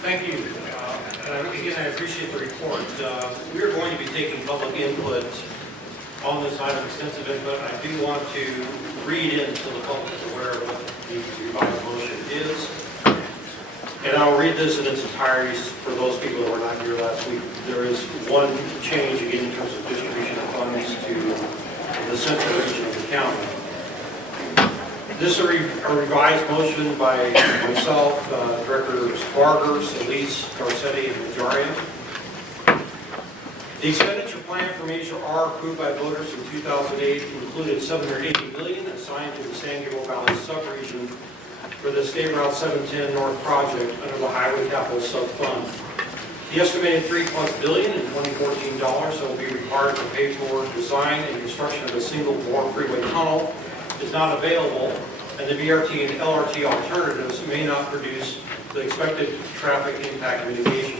Thank you. Again, I appreciate the report. We are going to be taking public input on this item, extensive input. I do want to read in so the public is aware of what the revised motion is. And I'll read this in its entirety for those people that were not here last week. There is one change again in terms of distribution of funds to the central region of the county. This is a revised motion by myself, Directors Barger, Solis, Garcetti, and Najarian. The expenditure plan for Measure R approved by voters in 2008 included $780 million assigned to the San Gabriel Valley subregion for the State Route 710 North project under the Highway Capital Sub-Fund. The estimated $3+ billion in 2014 dollars that will be required to pay for design and construction of a single bore freeway tunnel is not available, and the BRT and LRT alternatives may not produce the expected traffic impact mitigation.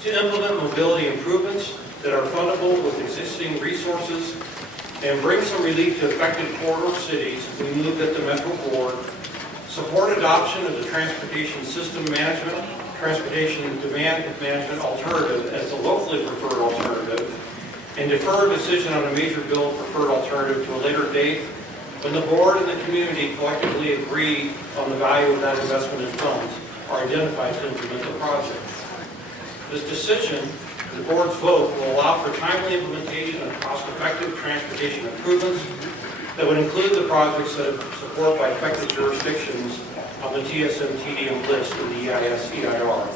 To implement mobility improvements that are fundable with existing resources and bring some relief to affected corridor cities, we move that the Metro Board support adoption of the Transportation System Management, Transportation Demand Management Alternative as the locally preferred alternative, and defer a decision on a major bill preferred alternative to a later date when the board and the community collectively agree on the value of that investment in funds are identified to implement the project. This decision, the board's vote, will allow for timely implementation of cost-effective transportation improvements that would include the projects that are supported by affected jurisdictions on the TSM-TDM list in the EIS-EIR,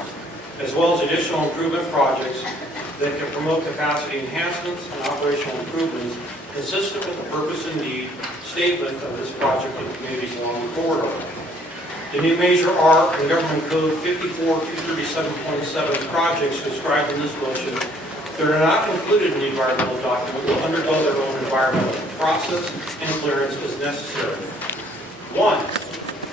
as well as additional improvement projects that can promote capacity enhancements and operational improvements consistent with the purpose and need statement of this project in communities along the corridor. The new Measure R and Government Code 54-237.7 projects described in this motion that are not included in the environmental document will undergo their own environmental process and clearance as necessary. 1.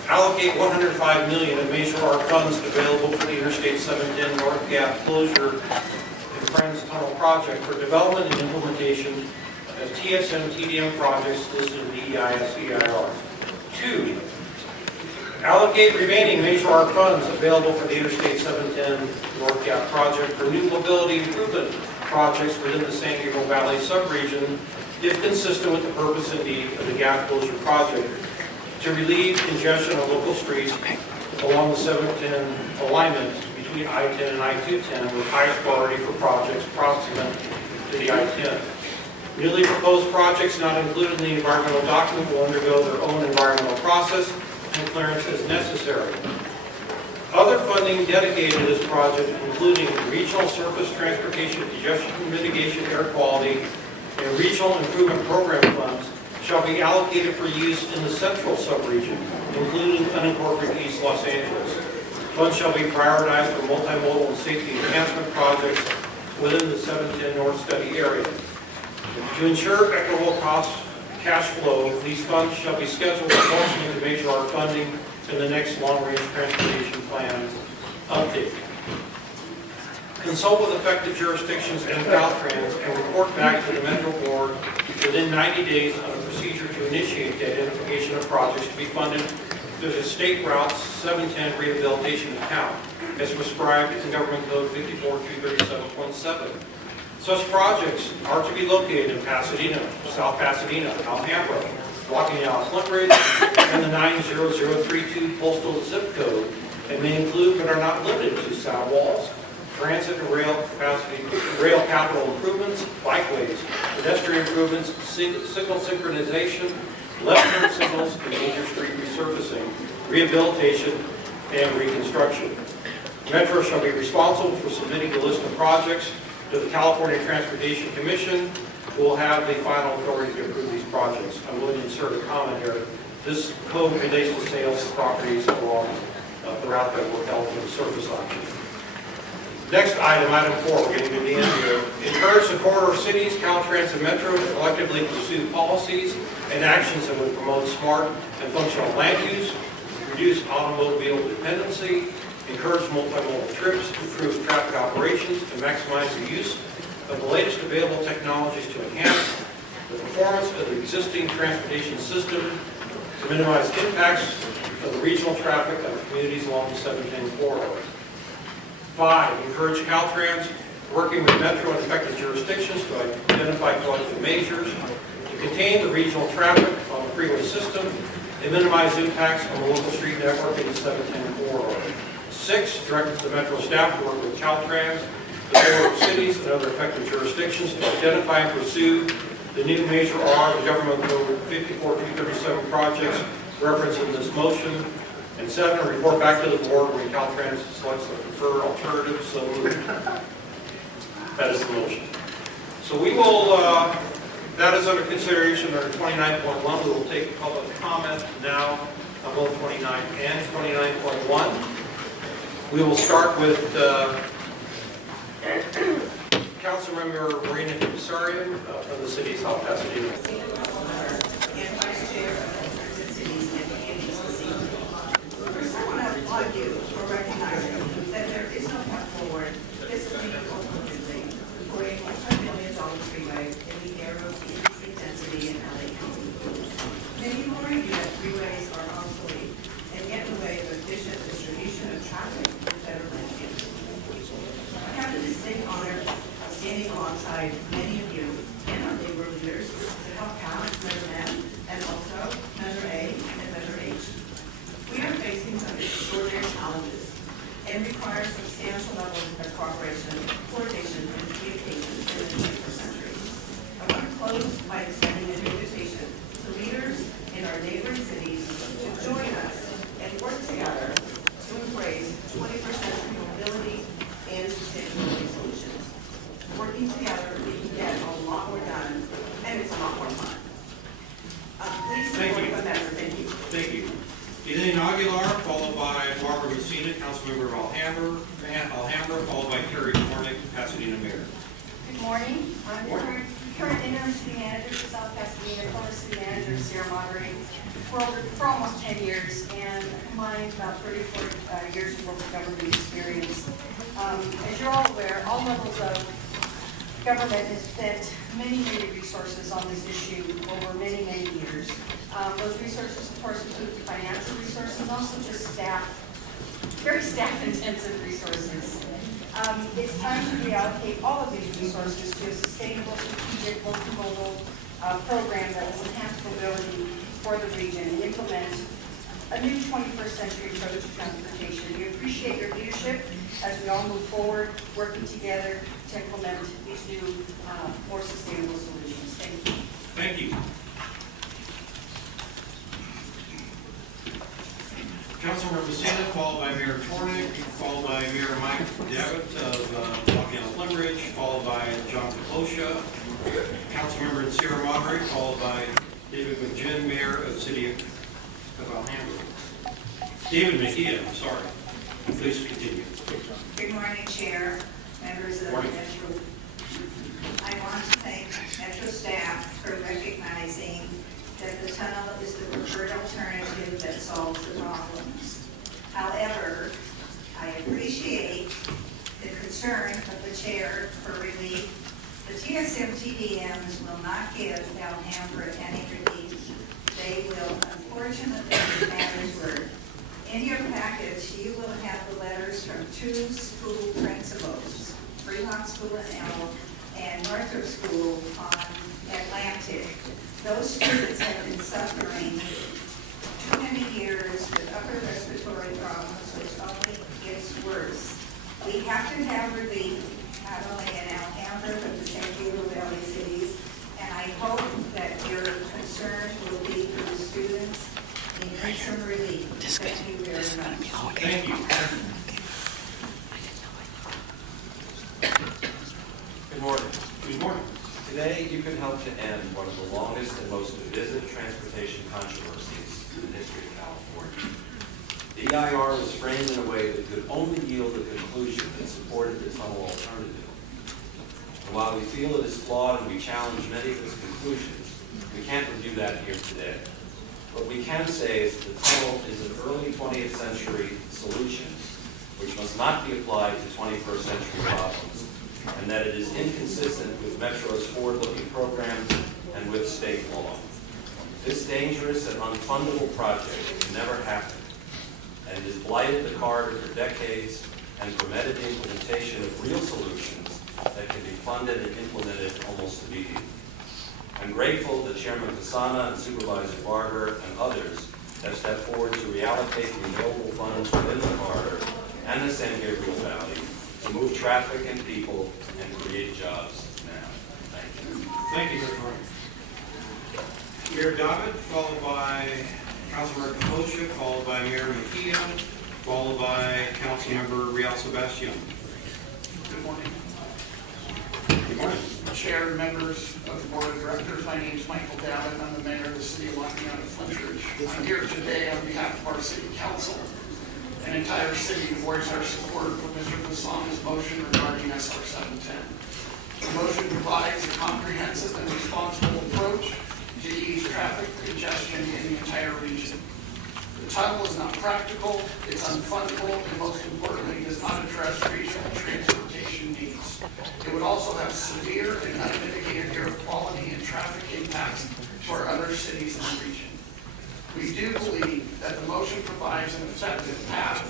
Allocate $105 million in Measure R funds available for the Interstate 710 North Gap Closure and Friends Tunnel project for development and implementation of TSM-TDM projects listed in the EIS-EIR. 2. Allocate remaining Measure R funds available for the Interstate 710 North Gap project for new mobility improvement projects within the San Gabriel Valley subregion, if consistent with the purpose and need of the gap closure project, to relieve congestion on local streets along the 710 alignment between I-10 and I-210 with highest priority for projects proximate to the I-10. Newly proposed projects not included in the environmental document will undergo their own environmental process and clearance as necessary. Other funding dedicated to this project, including regional surface transportation congestion mitigation air quality and regional improvement program funds, shall be allocated for use in the central subregion, including unincorporated East Los Angeles. Funds shall be prioritized for multimodal and safety enhancement projects within the 710 North Study area. To ensure equitable cash flow, these funds shall be scheduled for function to Measure R funding in the next long-range transportation plan update. Consult with affected jurisdictions and Caltrans and report back to the Metro Board within 90 days on a procedure to initiate the identification of projects to be funded through the State Route 710 rehabilitation account as prescribed in Government Code 54-237.7. Such projects are to be located in Pasadena, South Pasadena, Alhambra, Rockingham, Flint Ridge, and the 90032 postal zip code, and may include but are not limited to sound walls, transit and rail capital improvements, bikeways, pedestrian improvements, signal synchronization, left turn signals, and major street resurfacing, rehabilitation, and reconstruction. Metro shall be responsible for submitting a list of projects to the California Transportation Commission, who will have the final authority to approve these projects. I'm going to insert a comment here. This code relates to sales of properties along the route that were held for the surface auction. Next item, item 4, we're getting to the end here. Encourage the corridor cities, Caltrans, and Metro to collectively pursue policies and actions that would promote smart and functional land use, reduce automobile dependency, encourage multimodal trips, improve traffic operations, and maximize the use of the latest available technologies to enhance the performance of the existing transportation system, to minimize impacts of the regional traffic of communities along the 710 corridor. 5, encourage Caltrans, working with Metro and affected jurisdictions to identify collective measures to contain the regional traffic on the freeway system and minimize impacts on the local street network in the 710 corridor. 6, direct the Metro staff to work with Caltrans, the Board of Cities, and other affected jurisdictions to identify and pursue the new Measure R, the Government Code 54237 projects referenced in this motion. And 7, report back to the board when Caltrans selects the preferred alternative. So moved. That is the motion. So we will, that is under consideration under 29.1. We will take public comment now on both 29 and 29.1. We will start with Councilmember Marina Hipsarian from the city of South Pasadena. And Vice Chair of the Cities and Communities this evening. First, I want to applaud you for recognizing that there is no path forward fiscally or politically for a multi-million-dollar freeway in the era of increasing density in LA County. Many will argue that freeways are obsolete and get in the way of efficient distribution of traffic with better land use. I have the distinct honor of standing alongside many of you and our labor leaders to help pass Measure M and also Measure A and Measure H. We are facing some extraordinary challenges and require substantial levels of cooperation, coordination, and communication in the 21st century. I want to close by extending an invitation to leaders in our neighboring cities to join us and work together to embrace 21st century mobility and sustainability solutions. Working together, we can get a lot more done, and it's a lot more fun. Please support the measure. Thank you. Thank you. Elaine Aguilar, followed by Barbara Messina, Councilmember of Alhambra, followed by Carrie Cornick, Pasadena Mayor. Good morning. I'm the current interim city manager for South Pasadena, former city manager Sierra Madre for almost 10 years, and combined about 34 years of local government experience. As you're all aware, all levels of government has spent many resources on this issue over many years. Those resources, of course, include financial resources and also just staff, very staff-intensive resources. It's time to reallocate all of these resources to a sustainable, strategic, multimodal program that will enhance mobility for the region and implement a new 21st century approach to transportation. We appreciate your leadership as we all move forward, working together to implement these new, more sustainable solutions. Thank you. Thank you. Councilmember Messina, followed by Mayor Tornick, followed by Mayor Mike Devitt of Lafayette Limerick, followed by John Kaposha, Councilmember in Sierra Madre, followed by David McGinn, Mayor of the City of Alhambra. David Mejia, I'm sorry. Please continue. Good morning, Chair, members of the Metro. I want to thank Metro staff for recognizing that the tunnel is the preferred alternative that solves the problems. However, I appreciate the concern of the chair for relief. The TSMTDMs will not give Alhambra any relief. They will unfortunately be matters word. In your package, you will have the letters from 2 school principals, Fremont School in Elm and Northrop School on Atlantic. Those students have been suffering too many years with upper respiratory problems, which only gets worse. We have to have relief, not only in Alhambra, but the San Diego Valley cities, and I hope that your concern will be for the students. They need some relief. Thank you very much. Thank you. Good morning. Good morning. Today, you can help to end one of the longest and most divisive transportation controversies in the history of California. The EIR was framed in a way that could only yield a conclusion that supported the tunnel alternative. And while we feel it is flawed and we challenge many of its conclusions, we can't review that here today. What we can say is that the tunnel is an early 20th century solution which must not be applied to 21st century problems, and that it is inconsistent with Metro's forward-looking programs and with state law. This dangerous and unfundable project can never happen, and it has blighted the corridor for decades and permitted the implementation of real solutions that can be funded and implemented almost immediately. I'm grateful that Chairman Fasana and Supervisor Barber and others have stepped forward to reallocate the available funds within the corridor and the San Gabriel Valley to move traffic and people and create jobs now. Thank you. Thank you, Mr. Horn. Mayor Dobbin, followed by Councilmember Kaposha, followed by Mayor Mejia, followed by Councilmember Real Sebastian. Good morning. Good morning. Chair, members of the Board of Directors, my name is Michael Davitt. I'm the mayor of the city of Lafayette Flintridge. I'm here today on behalf of our city council and entire city to voice our support for Mr. Fasana's motion regarding SR 710. The motion provides a comprehensive and responsible approach to ease traffic congestion in the entire region. The tunnel is not practical, it's unfundable, and most importantly, does not address regional transportation needs. It would also have severe and unmitigated air quality and traffic impacts to our other cities in the region. We do believe that the motion provides an effective path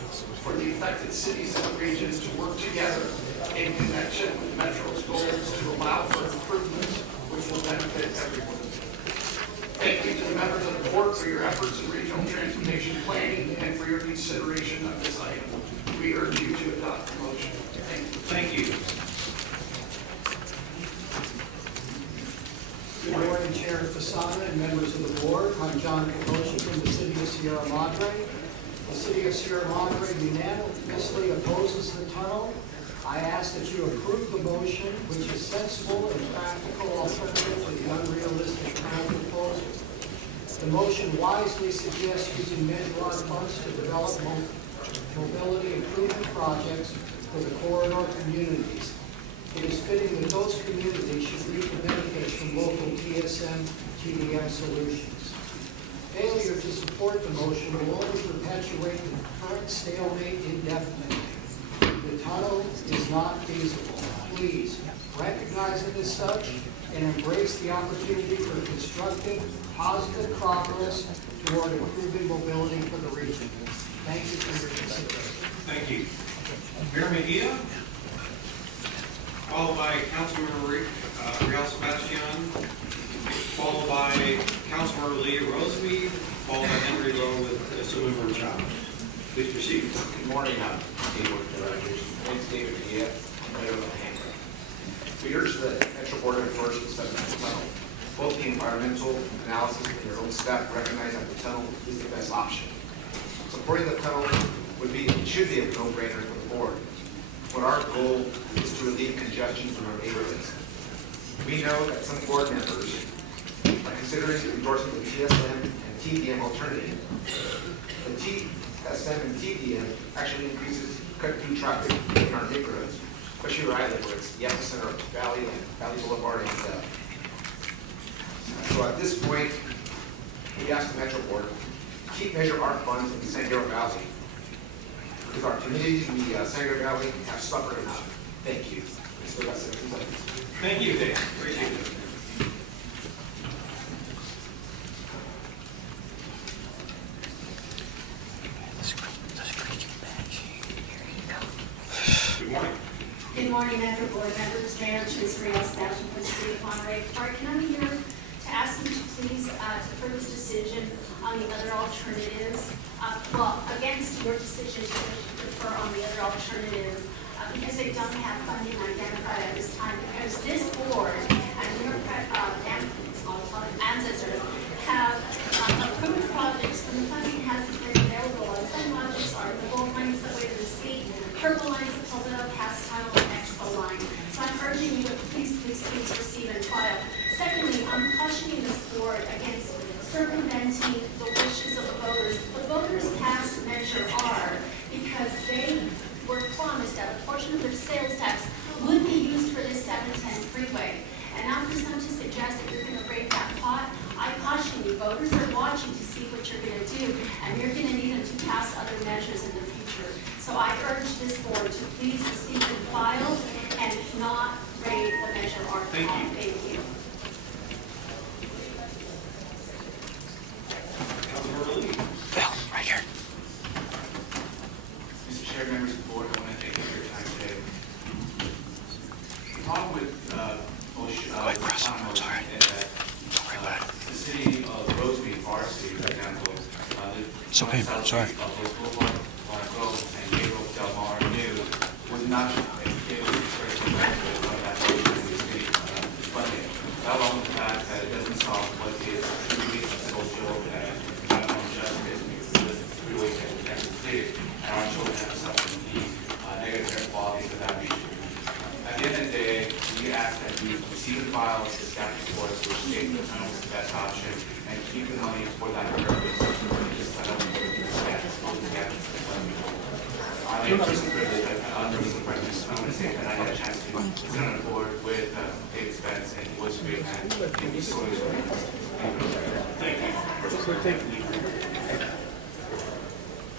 for the affected cities in the region to work together in connection with Metro's goals to allow for improvements which will benefit everyone. Thank you to the members of the board for your efforts in regional transportation planning and for your consideration of this item. We urge you to adopt the motion. Thank you. Thank you. Good morning, Chair Fasana and members of the board. I'm John Kaposha from the city of Sierra Madre. The city of Sierra Madre unanimously opposes the tunnel. I ask that you approve the motion, which is sensible and practical alternative to the unrealistic plan proposal. The motion wisely suggests using Measure R funds to develop mobility improvement projects for the corridor communities. It is fitting that those communities should reap the benefits from local TSM, TDM solutions. Failure to support the motion will only perpetuate the current stalemate indefinitely. The tunnel is not feasible. Please recognize it as such and embrace the opportunity for constructive, positive progress toward improving mobility for the region. Thank you for your consideration. Thank you. Mayor Mejia, followed by Councilmember Real Sebastian, followed by Councilmember Leah Rosemead, followed by Henry Lowe with Assemblyman Chao. Please proceed. Good morning, Board of Directors. My name is David Mejia, mayor of Alhambra. We urge the Metro Board of Enforcement to step into the tunnel. Both the environmental analysis and your own staff recognize that the tunnel is the best option. Supporting the tunnel should be a no-brainer for the board. But our goal is to relieve congestion from our neighborhoods. We know that some board members are considering endorsing the TSM and TDM alternative. The TSM and TDM actually increases cut-through traffic in our neighborhoods, especially where I live, where it's the epicenter of Valley and Valley Boulevard and stuff. So at this point, we ask the Metro Board to keep Measure R funds in the San Gabriel Valley, because our communities in the San Gabriel Valley have suffered enough. Thank you. We still got 17 seconds. Thank you, Dave. Appreciate it. Good morning. Good morning, Metro Board members, Mayor Real Sebastian for the City of Monterey Park. And I'm here to ask you to please defer this decision on the other alternatives. Against your decision to defer on the other alternatives because they don't have funding identified at this time. Because this board and your ancestors have approved projects when the funding hasn't been available. And some projects are the gold lines that way to the sea, purple lines that pulled up, past tunnel, and expo line. So I'm urging you to please receive and file. Secondly, I'm cautioning this board against circumventing the wishes of the voters. The voters passed Measure R because they were promised that a portion of their sales tax would be used for this 710 freeway. And now for some to suggest that you're going to break that pot, I caution you, voters are watching to see what you're going to do, and you're going to need them to pass other measures in the future. So I urge this board to please receive and file and not raise the Measure R pot. Thank you. Thank you. Councilmember Lee. Mr. Chair, members of the board, I want to thank the The city of Rosemead, Forest City, for example, it's okay, sorry. Of this Boulevard, Grove, and Gabriel Del Mar New would not be able to express the benefit of that portion of the city funding. That along with the fact that it doesn't solve what is truly a social and economic justice because the freeways have completed and our children have suffered the negative air quality of that region. At the end of the day, we ask that you receive and file the staff reports which state the tunnel is the best option and keep the money for that purpose. I'm a person privileged, I'm under the president. I want to say that I had a chance to sit on the board with David Spence, and he was a great man. Thank you so much. Thank you.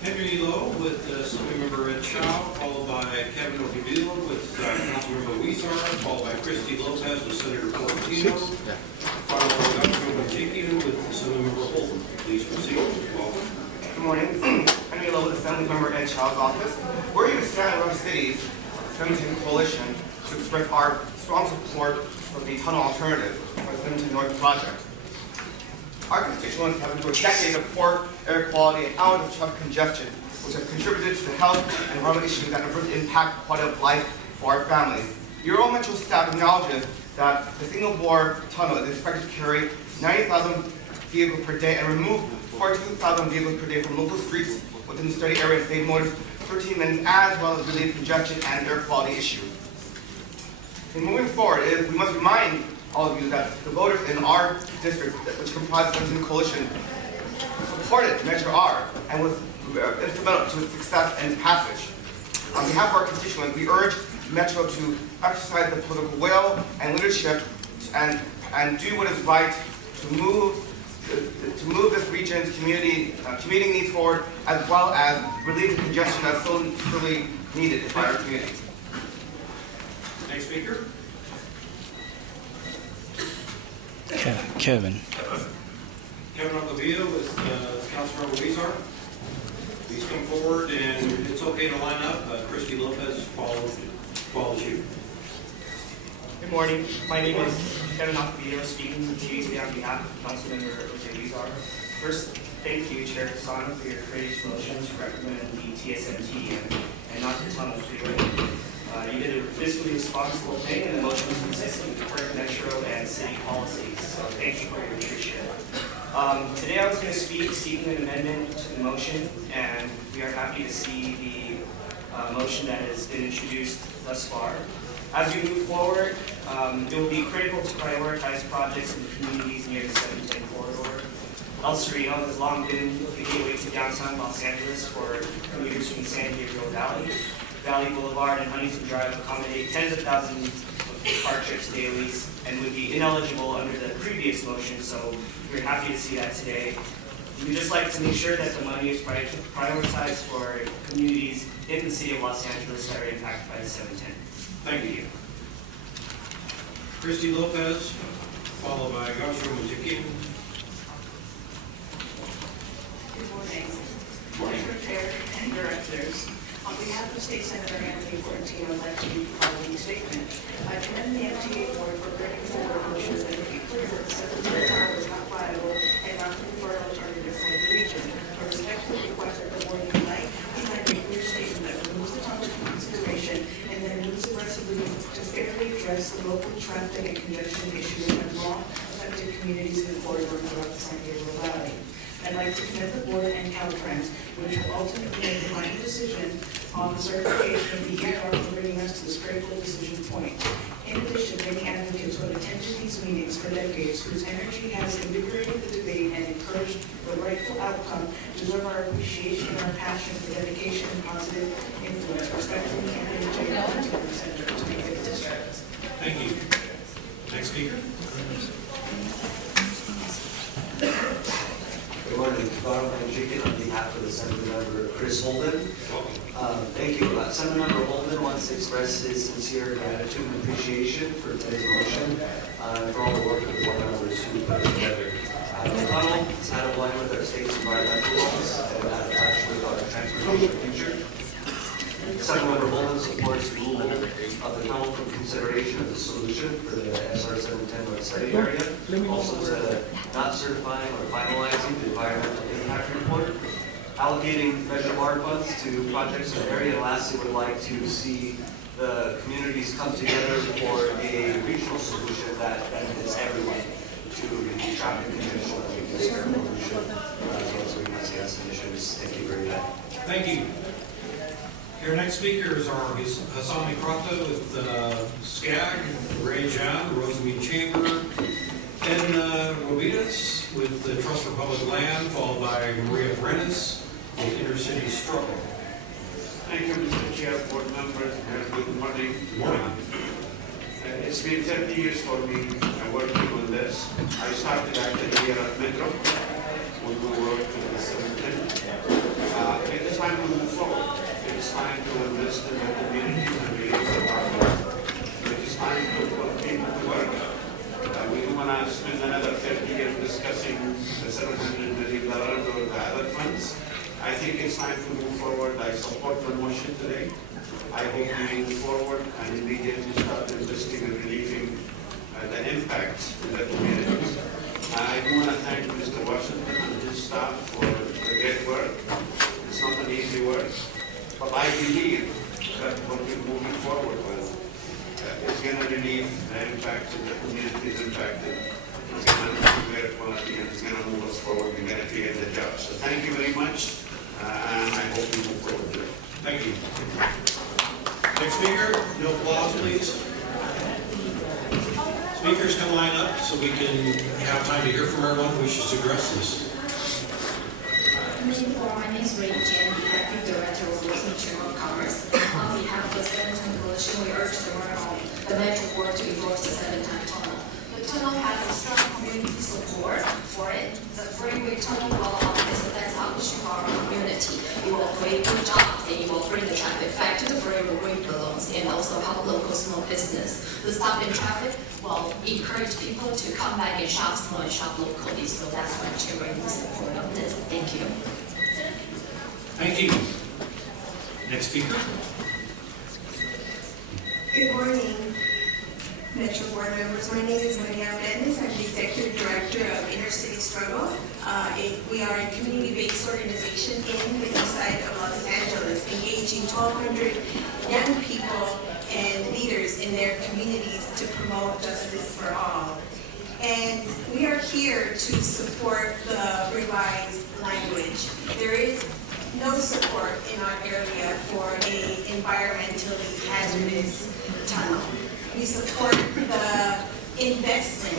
Henry Lowe with Assemblymember Ed Chow, followed by Kevin O'Keefe with Councilmember Weezer, followed by Christy Lopez with Senator Portino, followed by Councilmember Jenkins with Assemblymember Holden. Please proceed. Welcome. Good morning. Henry Lowe with Assemblymember Ed Chow's office. We're here to stand with our city's 17 coalition to express our strong support for the tunnel alternative for the 17 North project. Our constituents have endured decades of poor air quality and hours of traffic congestion, which have contributed to the health and environmental issues that adversely impact the quality of life for our families. Euro Metro staff acknowledges that the single-bore tunnel is expected to carry 90,000 vehicles per day and remove 42,000 vehicles per day from local streets within the study area and save motorists 13 minutes, as well as relieve congestion and air quality issues. And moving forward, we must remind all of you that the voters in our district, which comprises the 17 coalition, supported Measure R and was instrumental to its success and its passage. On behalf of our constituents, we urge Metro to exercise the political will and leadership and do what is right to move this region's community needs forward, as well as relieve the congestion that's so sorely needed by our community. Next speaker. Kevin. Kevin O'Keefe with Councilmember Weezer. Please come forward, and it's okay to line up. Christy Lopez follows you. Good morning. My name is Kevin Octavio, speaking to you today on behalf of Councilmember Jose Weezer. First, thank you, Chair Fasano, for your courageous motion to recommend the TSMT and not the tunnel freeway. You did a fiscally responsible thing, and the motion was consistent with current metro and city policies. So thank you for your leadership. Today I was going to speak seeking an amendment to the motion, and we are happy to see the motion that has been introduced thus far. As we move forward, it will be critical to prioritize projects in the communities near the 710 corridor. El Sereno has long been the gateway to downtown Los Angeles for commuters from the San Gabriel Valley Boulevard and Huntington Drive accommodate tens of thousands of car trips daily and would be ineligible under the previous motion, so we're happy to see that today. We'd just like to make sure that the money is prioritized for communities in the city of Los Angeles that are impacted by the 710. Thank you. Christy Lopez, followed by Councilmember Jenkins. Good morning. Mr. Chair and Directors, on behalf of State Senator Anthony Portino, I'd like to read the following statement. I commend the MTA board for bringing forward a motion that make it clear that the 710 tunnel is not viable and not the preferred alternative for the region. I respectfully request that the board unite behind a clear statement that removes the tunnel from consideration and then moves aggressively to fairly address the local traffic and congestion issues that have long affected communities in the corridor throughout the San Gabriel Valley. I'd like to commend the board and Caltrans, which will ultimately make the final decision on the certification of the EIR for bringing us to this critical decision point. In addition, many advocates who have attended these meetings for decades, whose energy has invigorated the debate and encouraged the rightful outcome, deserve our appreciation and our passion for dedication and positive influence. Respectfully, Anthony J. Wellington, Senator, to make the district. Thank you. Next speaker. Good morning, Donald Manjikin on behalf of the Assemblymember Chris Holden. Thank you. Assemblymember Holden wants to express his sincere gratitude and appreciation for today's motion and for all the work of the board members who put it together. The tunnel is out of line with our state's environmental laws and out of touch with our transportation future. Assemblymember Holden supports the removal of the tunnel from consideration of the solution for the SR 710 North study area. Also to not certifying or finalizing the environmental impact report. Allocating Measure R funds to projects in the area. And lastly, would like to see the communities come together for a regional solution that benefits everyone to reduce traffic congestion, reduce air pollution, as well as greenhouse gas emissions. Thank you very much. Thank you. Your next speakers are Hassami Prata with SCAG, Ray John, Rosemead Chamber, Ed Robidas with the Trust for Public Land, followed by Maria Brennis with Intercity Struggle. Thank you, Mr. Chair, board members, and good morning. Good morning. It's been 30 years for me working on this. I started actually here at Metro when we worked in the 710. It is time to move forward. It is time to invest in the community and release the power. It is time to put people to work. We don't want to spend another 30 years discussing the $700 million or the other funds. I think it's time to move forward. I support the motion today. I hope we move forward and immediately start investing and relieving the impact in the communities. I do want to thank Mr. Washington and his staff for the great work. It's not an easy work, but I believe that what we're moving forward with is going to relieve the impact in the communities impacted. It's going to improve air quality and it's going to move us forward. We're going to create the jobs. So thank you very much. And I hope we move forward today. Thank you. Next speaker, no applause, please. Speakers can line up so we can have time to hear from everyone who wishes to address this. My name is Ray Jen, Executive Director of Rosemead Chamber of Commerce. On behalf of the 710 Coalition, we urge the Metro Board to endorse the 710 tunnel. The tunnel has a strong community support for it. The freeway tunnel will is the best option for our community. It will create good jobs and it will bring the traffic back to the freeway where it belongs and also help local small business. The stop in traffic will encourage people to come back and shop small and shop locally. So that's why Chamber is in support of this. Thank you. Thank you. Next speaker. Good morning, Metro Board members. My name is Maria Brennis. I'm the Executive Director of Intercity Struggle. We are a community-based organization in the east side of Los Angeles, engaging 1,200 young people and leaders in their communities to promote justice for all. And we are here to support the revised language. There is no support in our area for an environmentally hazardous tunnel. We support the investment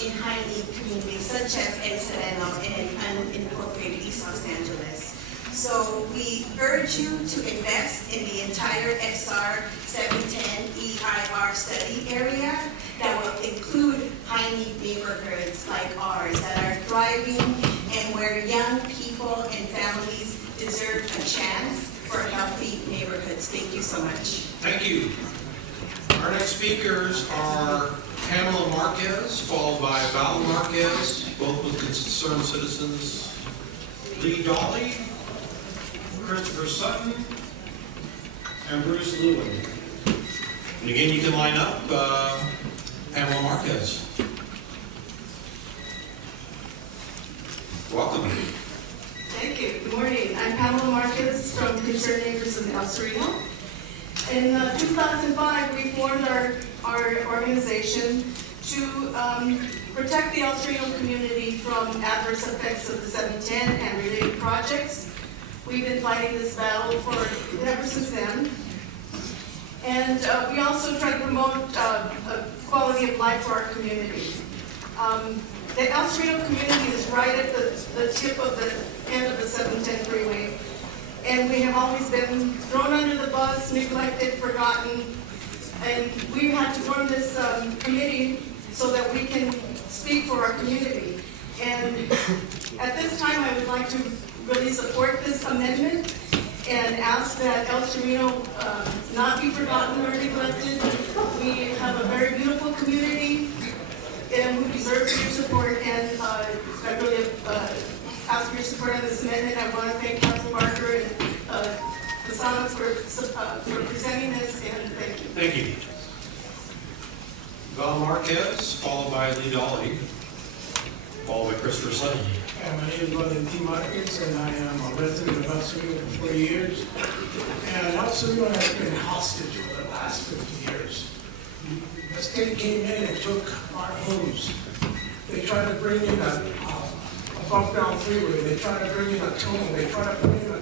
in high-need communities such as El Sereno and unincorporated East Los Angeles. So we urge you to invest in the entire SR 710 EIR study area that will include high-need neighborhoods like ours that are thriving and where young people and families deserve a chance for healthy neighborhoods. Thank you so much. Thank you. Our next speakers are Pamela Marquez, followed by Val Marquez, both with Concerned Citizens, Lee Dolly, Christopher Sutton, and Bruce Lewin. And again, you can line up Pamela Marquez. Welcome. Thank you. Good morning. I'm Pamela Marquez from Concerned Neighbors of El Sereno. In 2005, we formed our organization to protect the El Sereno community from adverse effects of the 710 and related projects. We've been fighting this battle ever since then. And we also try to promote a quality of life for our community. The El Sereno community is right at the tip of the end of the 710 freeway. And we have always been thrown under the bus, neglected, forgotten. And we had to form this committee so that we can speak for our community. And at this time, I would like to really support this amendment and ask that El Sereno not be forgotten or neglected. We have a very beautiful community and who deserves your support. And I really ask for your support on this amendment. I want to thank Council Barker and Casano for presenting this, and thank you. Thank you. Val Marquez, followed by Lee Dolly, followed by Christopher Sutton. My name is Valentin Marquez, and I am a resident of El Cerrito for 40 years. And El Cerrito has been hostage for the last 50 years. The state came in and took our homes. They tried to bring in a above-ground freeway. They tried to bring in a tunnel. They tried to bring in a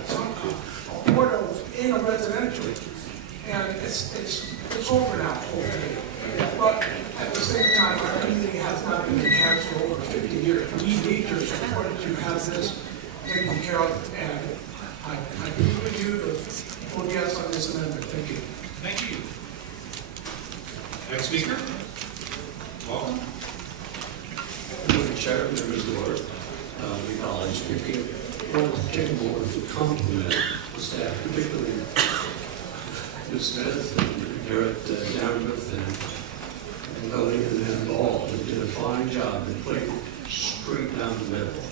portal in a residential. And it's over now, hopefully. But at the same time, our community has not been enhanced for over 50 years. We need your support to have this taken care of, and I agree with you to vote yes on this amendment. Thank you. Thank you. Next speaker. Welcome. Mr. Chair, members of the board, we acknowledge speaking. I want to take a moment to compliment the staff, particularly Ms. Smith and Garrett Downworth and Lily and all that did a fine job and played straight down the middle.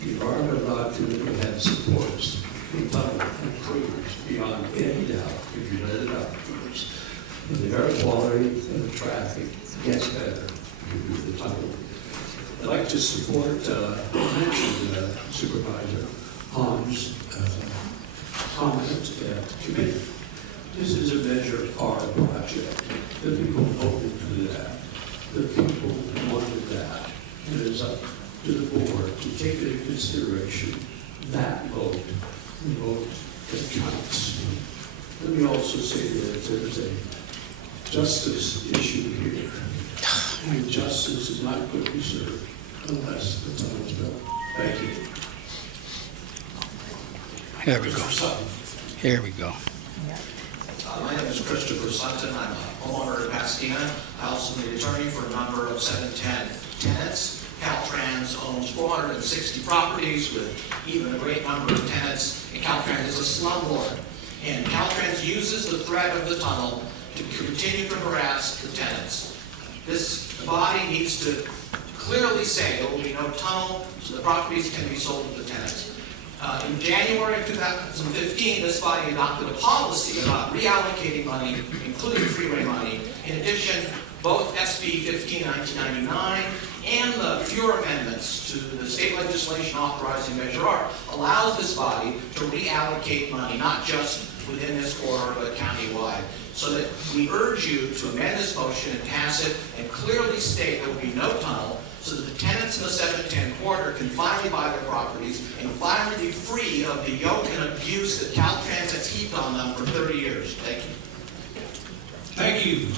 The environmental document had supports, the tunnel improves beyond any doubt if you let it out first. And the air quality and the traffic gets better if you do the tunnel. I'd like to support, mention Supervisor Hahn's comment at committee. This is a Measure R project. The people voted for that. The people wanted that. And it's up to the board to take into consideration that vote, the vote that counts. Let me also say that there's a justice issue here. And justice is not going to be served unless the tunnel is built. Thank you. Here we go. Here we go. My name is Christopher Sutton. I'm a homeowner in Pasadena. I also am the attorney for a number of 710 tenants. Caltrans owns 460 properties with even a great number of tenants. And Caltrans is a slumlord. And Caltrans uses the threat of the tunnel to continue to harass the tenants. This body needs to clearly say there will be no tunnel so the properties can be sold to the tenants. In January of 2015, this body adopted a policy about reallocating money, including freeway money. In addition, both SB 15, 1999 and the fewer amendments to the state legislation authorizing Measure R allows this body to reallocate money, not just within this corridor, but countywide. So that we urge you to amend this motion and pass it and clearly state there will be no tunnel so that the tenants in the 710 corridor can finally buy their properties and finally be free of the yoke and abuse that Caltrans has heaped on them for 30 years. Thank you. Thank you.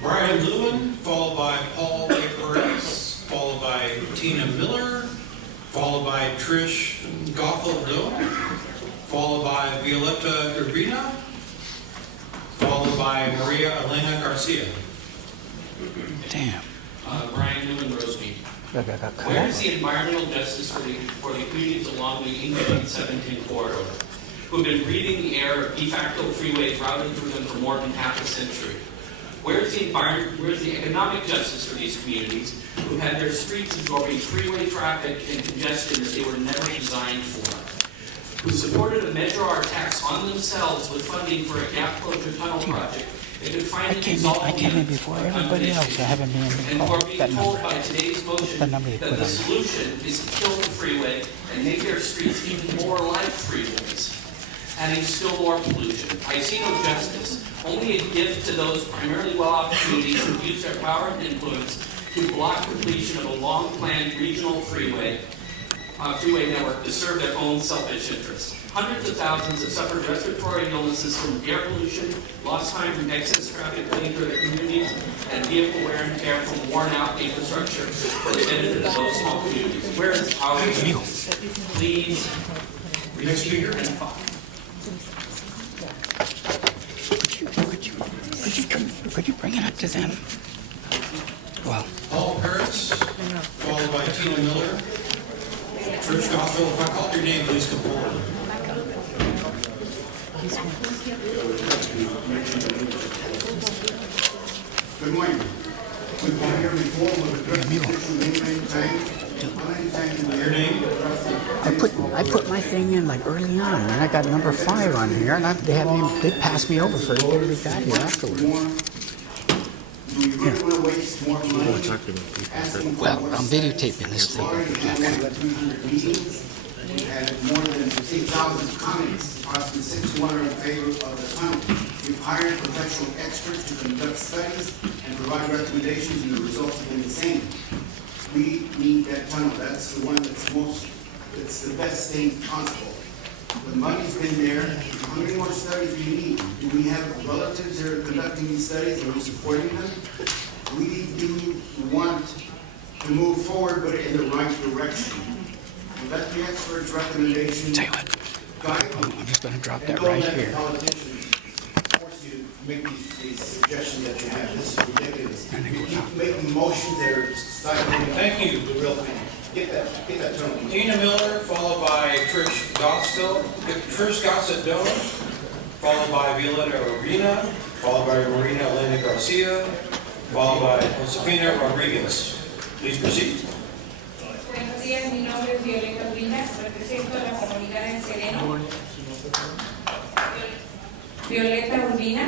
Brian Lewin, followed by Paul A. Perez, followed by Tina Miller, followed by Trish Gothel-Doe, followed by Violeta Urbina, followed by Maria Elena Garcia. Damn. Brian Newman Rosemead. Where is the environmental justice for the communities along the incoming 710 corridor who have been breathing the air of de facto freeways routed through them for more than half a century? Where's the economic justice for these communities who had their streets absorbing freeway traffic and congestion that they were never designed for? Who supported a Measure R tax on themselves with funding for a gap closure tunnel project that could finally resolve I came in before everybody else. I haven't been in the and call. we're being That told number. by today's motion The number they that put the on there. solution is to kill the freeway and make their streets even more like freeways, adding still more pollution. I see no justice, only a gift to those primarily well-off communities who use their power and influence to block completion of a long-planned regional freeway network to serve their own selfish interests. Hundreds of thousands have suffered respiratory illnesses from air pollution, lost time from excess traffic running through their communities, and vehicle wear and tear from worn-out infrastructure for the benefit of those small communities. Where is our justice? Please, repeat and follow. Could you bring it up to them? Well. Paul Perez, followed by Tina Miller, Trish Gothel. If I called your name, please come forward. Good morning. We've been here before with the Your name? I put my thing in like early on, and I got number 5 on here, and they passed me over for everybody who got here afterwards. Do you really want to wait waste more money. Asking for Well, more I'm studies. videotaping this We've already had more than 300 meetings. We've had more than 6,000 comments, approximately 600 in favor of the tunnel. We've hired professional experts to conduct studies and provide recommendations, and the results have been the same. We need that tunnel. That's the one that's it's the best thing possible. The money's been there. How many more studies do you need? Do we have relatives that are conducting these studies? Are we supporting them? We do want to move forward, but in the right direction. Let the experts' recommendations guide you. I'm just gonna drop that And don't right let the here. politicians force you to make these suggestions that you have. This is ridiculous. You keep making motions that are stifling. Thank you. The real thing. Get that tunnel. Tina Miller, followed by Trish Gossett-Doan, followed by Violeta Urbina, followed by Marina Elena Garcia, followed by Josefina Rodriguez. Please proceed. Buenos días, mi nombre es Violeta Urbina, represento a la comunidad en Sereno. Violeta Urbina.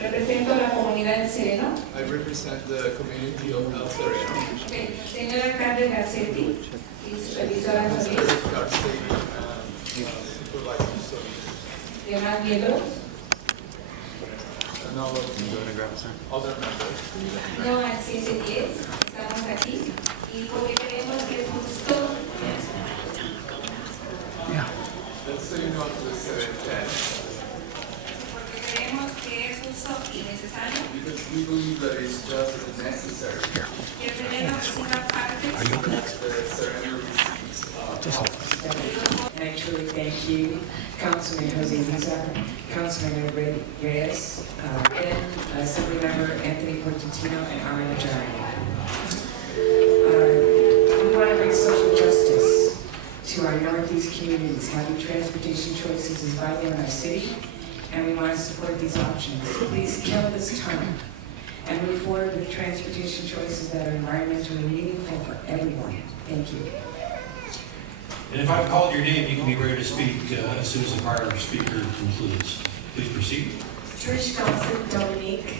Represento a la comunidad en Sereno. I represent the community of El Sereno. Okay. Señor alcalde Garcetti y supervisora Solís. Demás miembros. Other members. No al 710, estamos aquí y porque creemos que es justo. Let's say no to the 710. Porque creemos que es justo y necesario. Because we believe that it's just as necessary. Que el Sereno reciba parte The Sereno receives And I truly thank you, Councilman Jose Rizar, Councilman Reyes, and Assemblymember Anthony Portantino, and Ariana Jari. We want to bring social justice to our Northeast communities. Having transportation choices is vital in our city, and we want to support these options. Please kill this tunnel and move forward with transportation choices that are environmentally meaningful for everyone. Thank you. And if I've called your name, you can be ready to speak as soon as the prior speaker concludes. Please proceed. Trish Gossett, Dominique.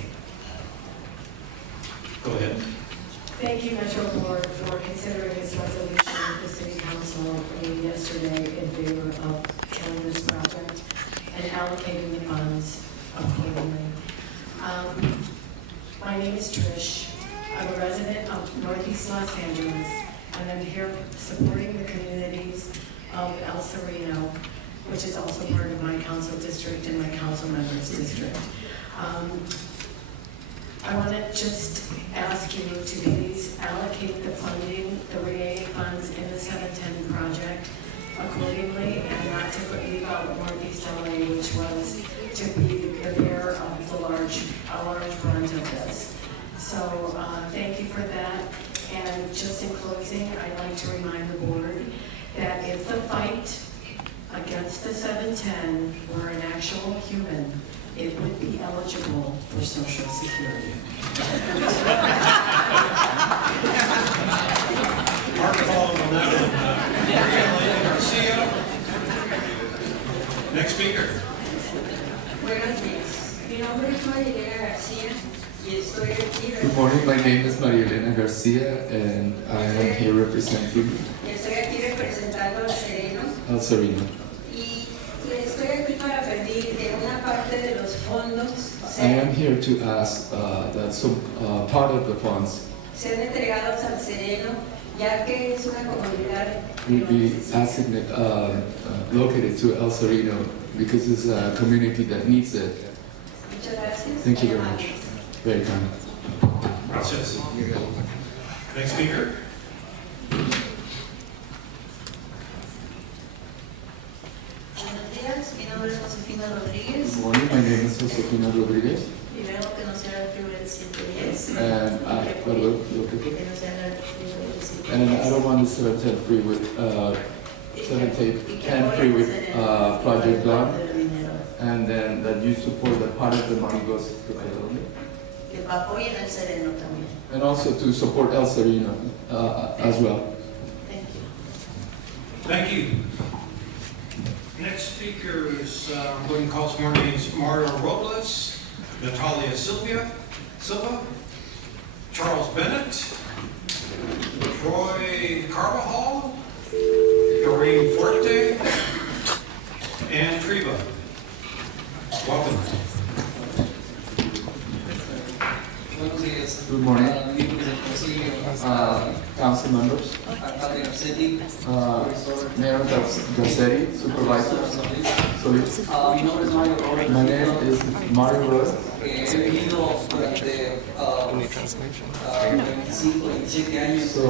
Go ahead. Thank you, Metro Board, for considering this resolution with the City Council yesterday in favor of killing this project and allocating the funds accordingly. My name is Trish. I'm a resident of Northeast Los Angeles, and I'm here supporting the communities of El Sereno, which is also part of my council district and my council members' district. I want to just ask you to please allocate the funding, the remaining funds in the 710 project accordingly, and not to leave out Northeast LA, which was to be the bearer of the large brunt of this. So thank you for that. And just in closing, I'd like to remind the board that if the fight against the 710 were an actual human, it would be eligible for Social Security. Next speaker. Buenos días. Mi nombre es María García y estoy aquí. Good morning, my name is Maria Elena Garcia, and I am here representing Estoy aquí representando a Sereno El Sereno. y estoy aquí para pedir de una parte de los fondos I am here to ask that some part of the funds sean entregados al Sereno, ya que es una comunidad will be located to El Sereno because it's a community that needs it. Muchas gracias. Thank you very much. Very kind. Gracias. Next speaker. Buenos días, mi nombre es Josefina Rodríguez. Good morning, my name is Josefina Rodriguez, Primero que no sea el primer 110. and Que no sea el primer 110. and I don't want the 710 free with 710 free with project done, and then that you support that part of the money goes to Colombia, Que apoyen al Sereno también. and also to support El Sereno as well. Thank you. Thank you. Next speaker is, I'm going to call some more names, Mario Robles, Natalia Silvia, Silva, Charles Bennett, Troy Carvajal, Doreen Forte, and Treva. Welcome. Good morning. Council members, Mayor Garcetti, supervisors. My name is Mario Roy. So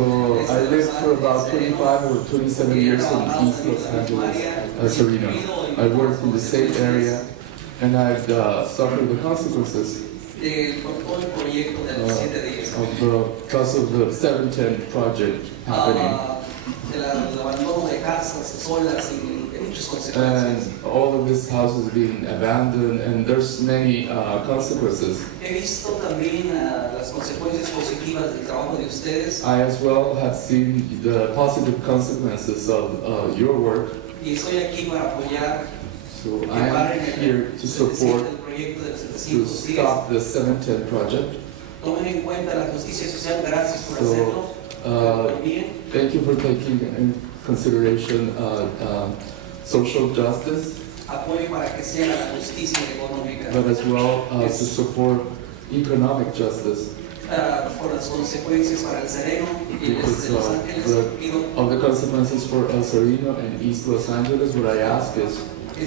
I lived for about 25 or 27 years in East Los Angeles, Sereno. I worked in the same area, and I've suffered the consequences because of the 710 project happening. And all of this house is being abandoned, and there's many consequences. I as well have seen the positive consequences of your work. So I am here to support, to stop the 710 project. So, thank you for taking in consideration social justice, but as well to support economic justice. Because of the consequences for El Sereno and East Los Angeles, what I ask is to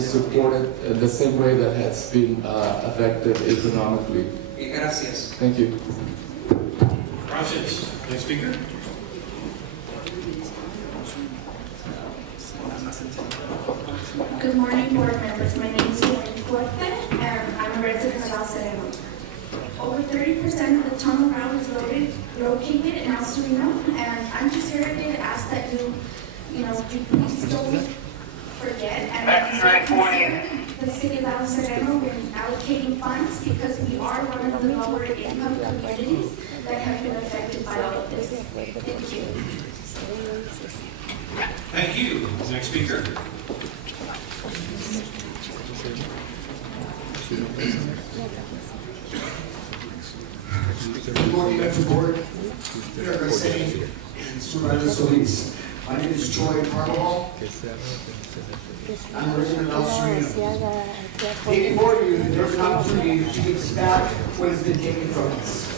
support it the same way that has been affected economically. Thank you. Gracias. Next speaker. Good morning, board members. My name is Doreen Forte, and I'm a resident of El Sereno. Over 30% of the tunnel route is located in El Sereno, and I'm just here today to ask that you please don't forget and consider the city of El Sereno when allocating funds, because we are one of the lower income communities that have been affected by all of this. Thank you. Thank you. Next speaker. Good morning, Metro Board, Mayor Garcetti, and Supervisor Solis. My name is Troy Carvajal. I'm a resident of El Sereno. Day before you, there's an opportunity to give back what has been taken from us.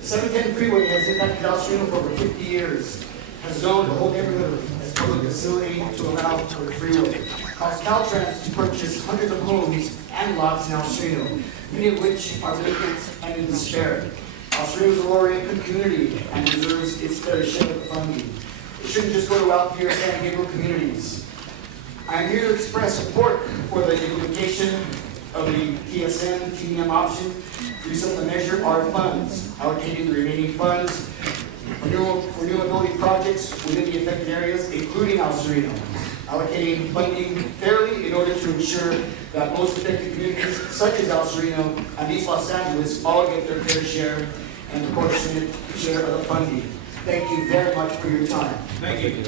710 Freeway has impacted El Sereno for over 50 years, has zoned the whole neighborhood as public facility to allow for the freeway, caused Caltrans to purchase hundreds of homes and lots in El Sereno, many of which are vacant and in despair. El Sereno is a lower income community and deserves its fair share of the funding. It shouldn't just go to wealthier San Gabriel communities. I am here to express support for the implementation of the TSN TDM option to supplement our funds, allocating the remaining funds for renewability projects within the affected areas, including El Sereno, allocating funding fairly in order to ensure that most affected communities, such as El Sereno and East Los Angeles, all get their fair share and proportionate share of the funding. Thank you very much for your time. Thank you.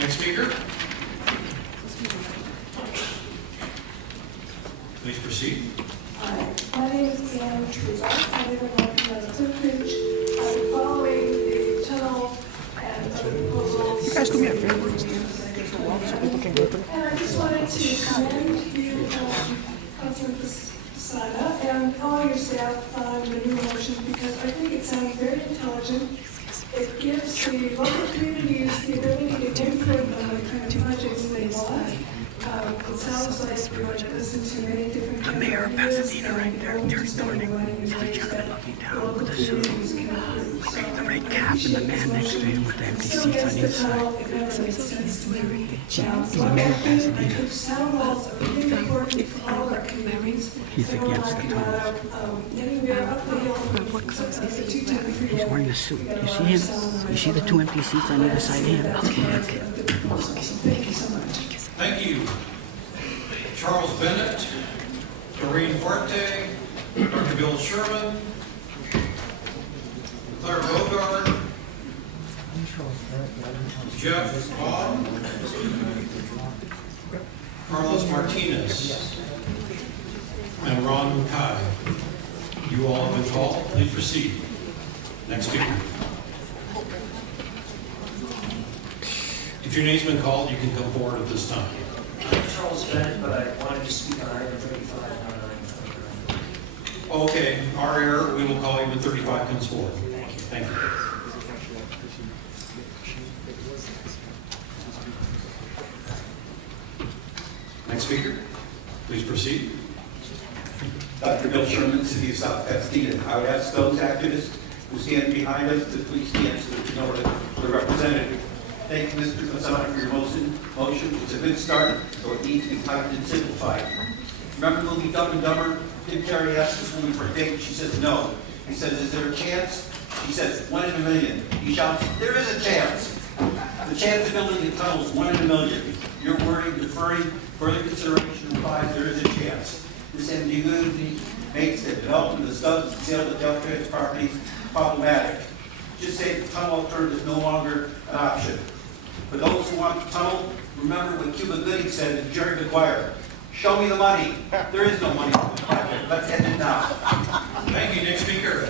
Next speaker. Please proceed. Hi, my name is Anne Truba. I live in North Cliff Ridge. I'm following the tunnel and proposals. You guys do me a favor, against the wall so people can go through. And I just wanted to commend you, Councilman Posada, and all your staff on the new motion, because I think it sounds very intelligent. It gives the local communities the ability to input on the kind of projects they want. It sounds like we're going to listen to many different The mayor of Pasadena right there, Terry Thorning, is the gentleman looking down with the suit, the red cap, and the man next to him with the empty seats on either side. He's the mayor of Pasadena. Sound walls are really important for all our communities. He's against the tunnels. He's wearing a suit. You see him? You see the two empty seats on either side of him? Okay. Thank you so much. Thank you. Charles Bennett, Doreen Forte, Dr. Bill Sherman, Claire Bogart, Jeff Bob, Carlos Martinez, and Ron Mackay. You all have been called. Please proceed. Next speaker. If your name's been called, you can come forward at this time. I'm Charles Bennett, but I wanted to speak on item 35. Okay, our error, we will call you when 35 comes forward. Thank you. Next speaker, please proceed. Dr. Bill Sherman, City of South Pasadena. I would ask those activists who stand behind us to please stand so that you know what we're represented. Thank you, Mr. Fasano, for your motion. It's a good start, so it needs to be typed and simplified. Remember the movie Dumb and Dumber? Tim Terry asked this woman for a date. She says no. He says, is there a chance? She says, 1 in a million. He shouts, there is a chance. The chance of building the tunnel is 1 in a million. Your wording, deferring further consideration implies there is a chance. This ambiguity makes the development of the stubs and sale of Deltra's properties problematic. Just say the tunnel alternative is no longer an option. For those who want the tunnel, remember what Cuba Gooding said to Jerry Maguire. Show me the money. There is no money for the project. Let's end it now. Thank you. Next speaker.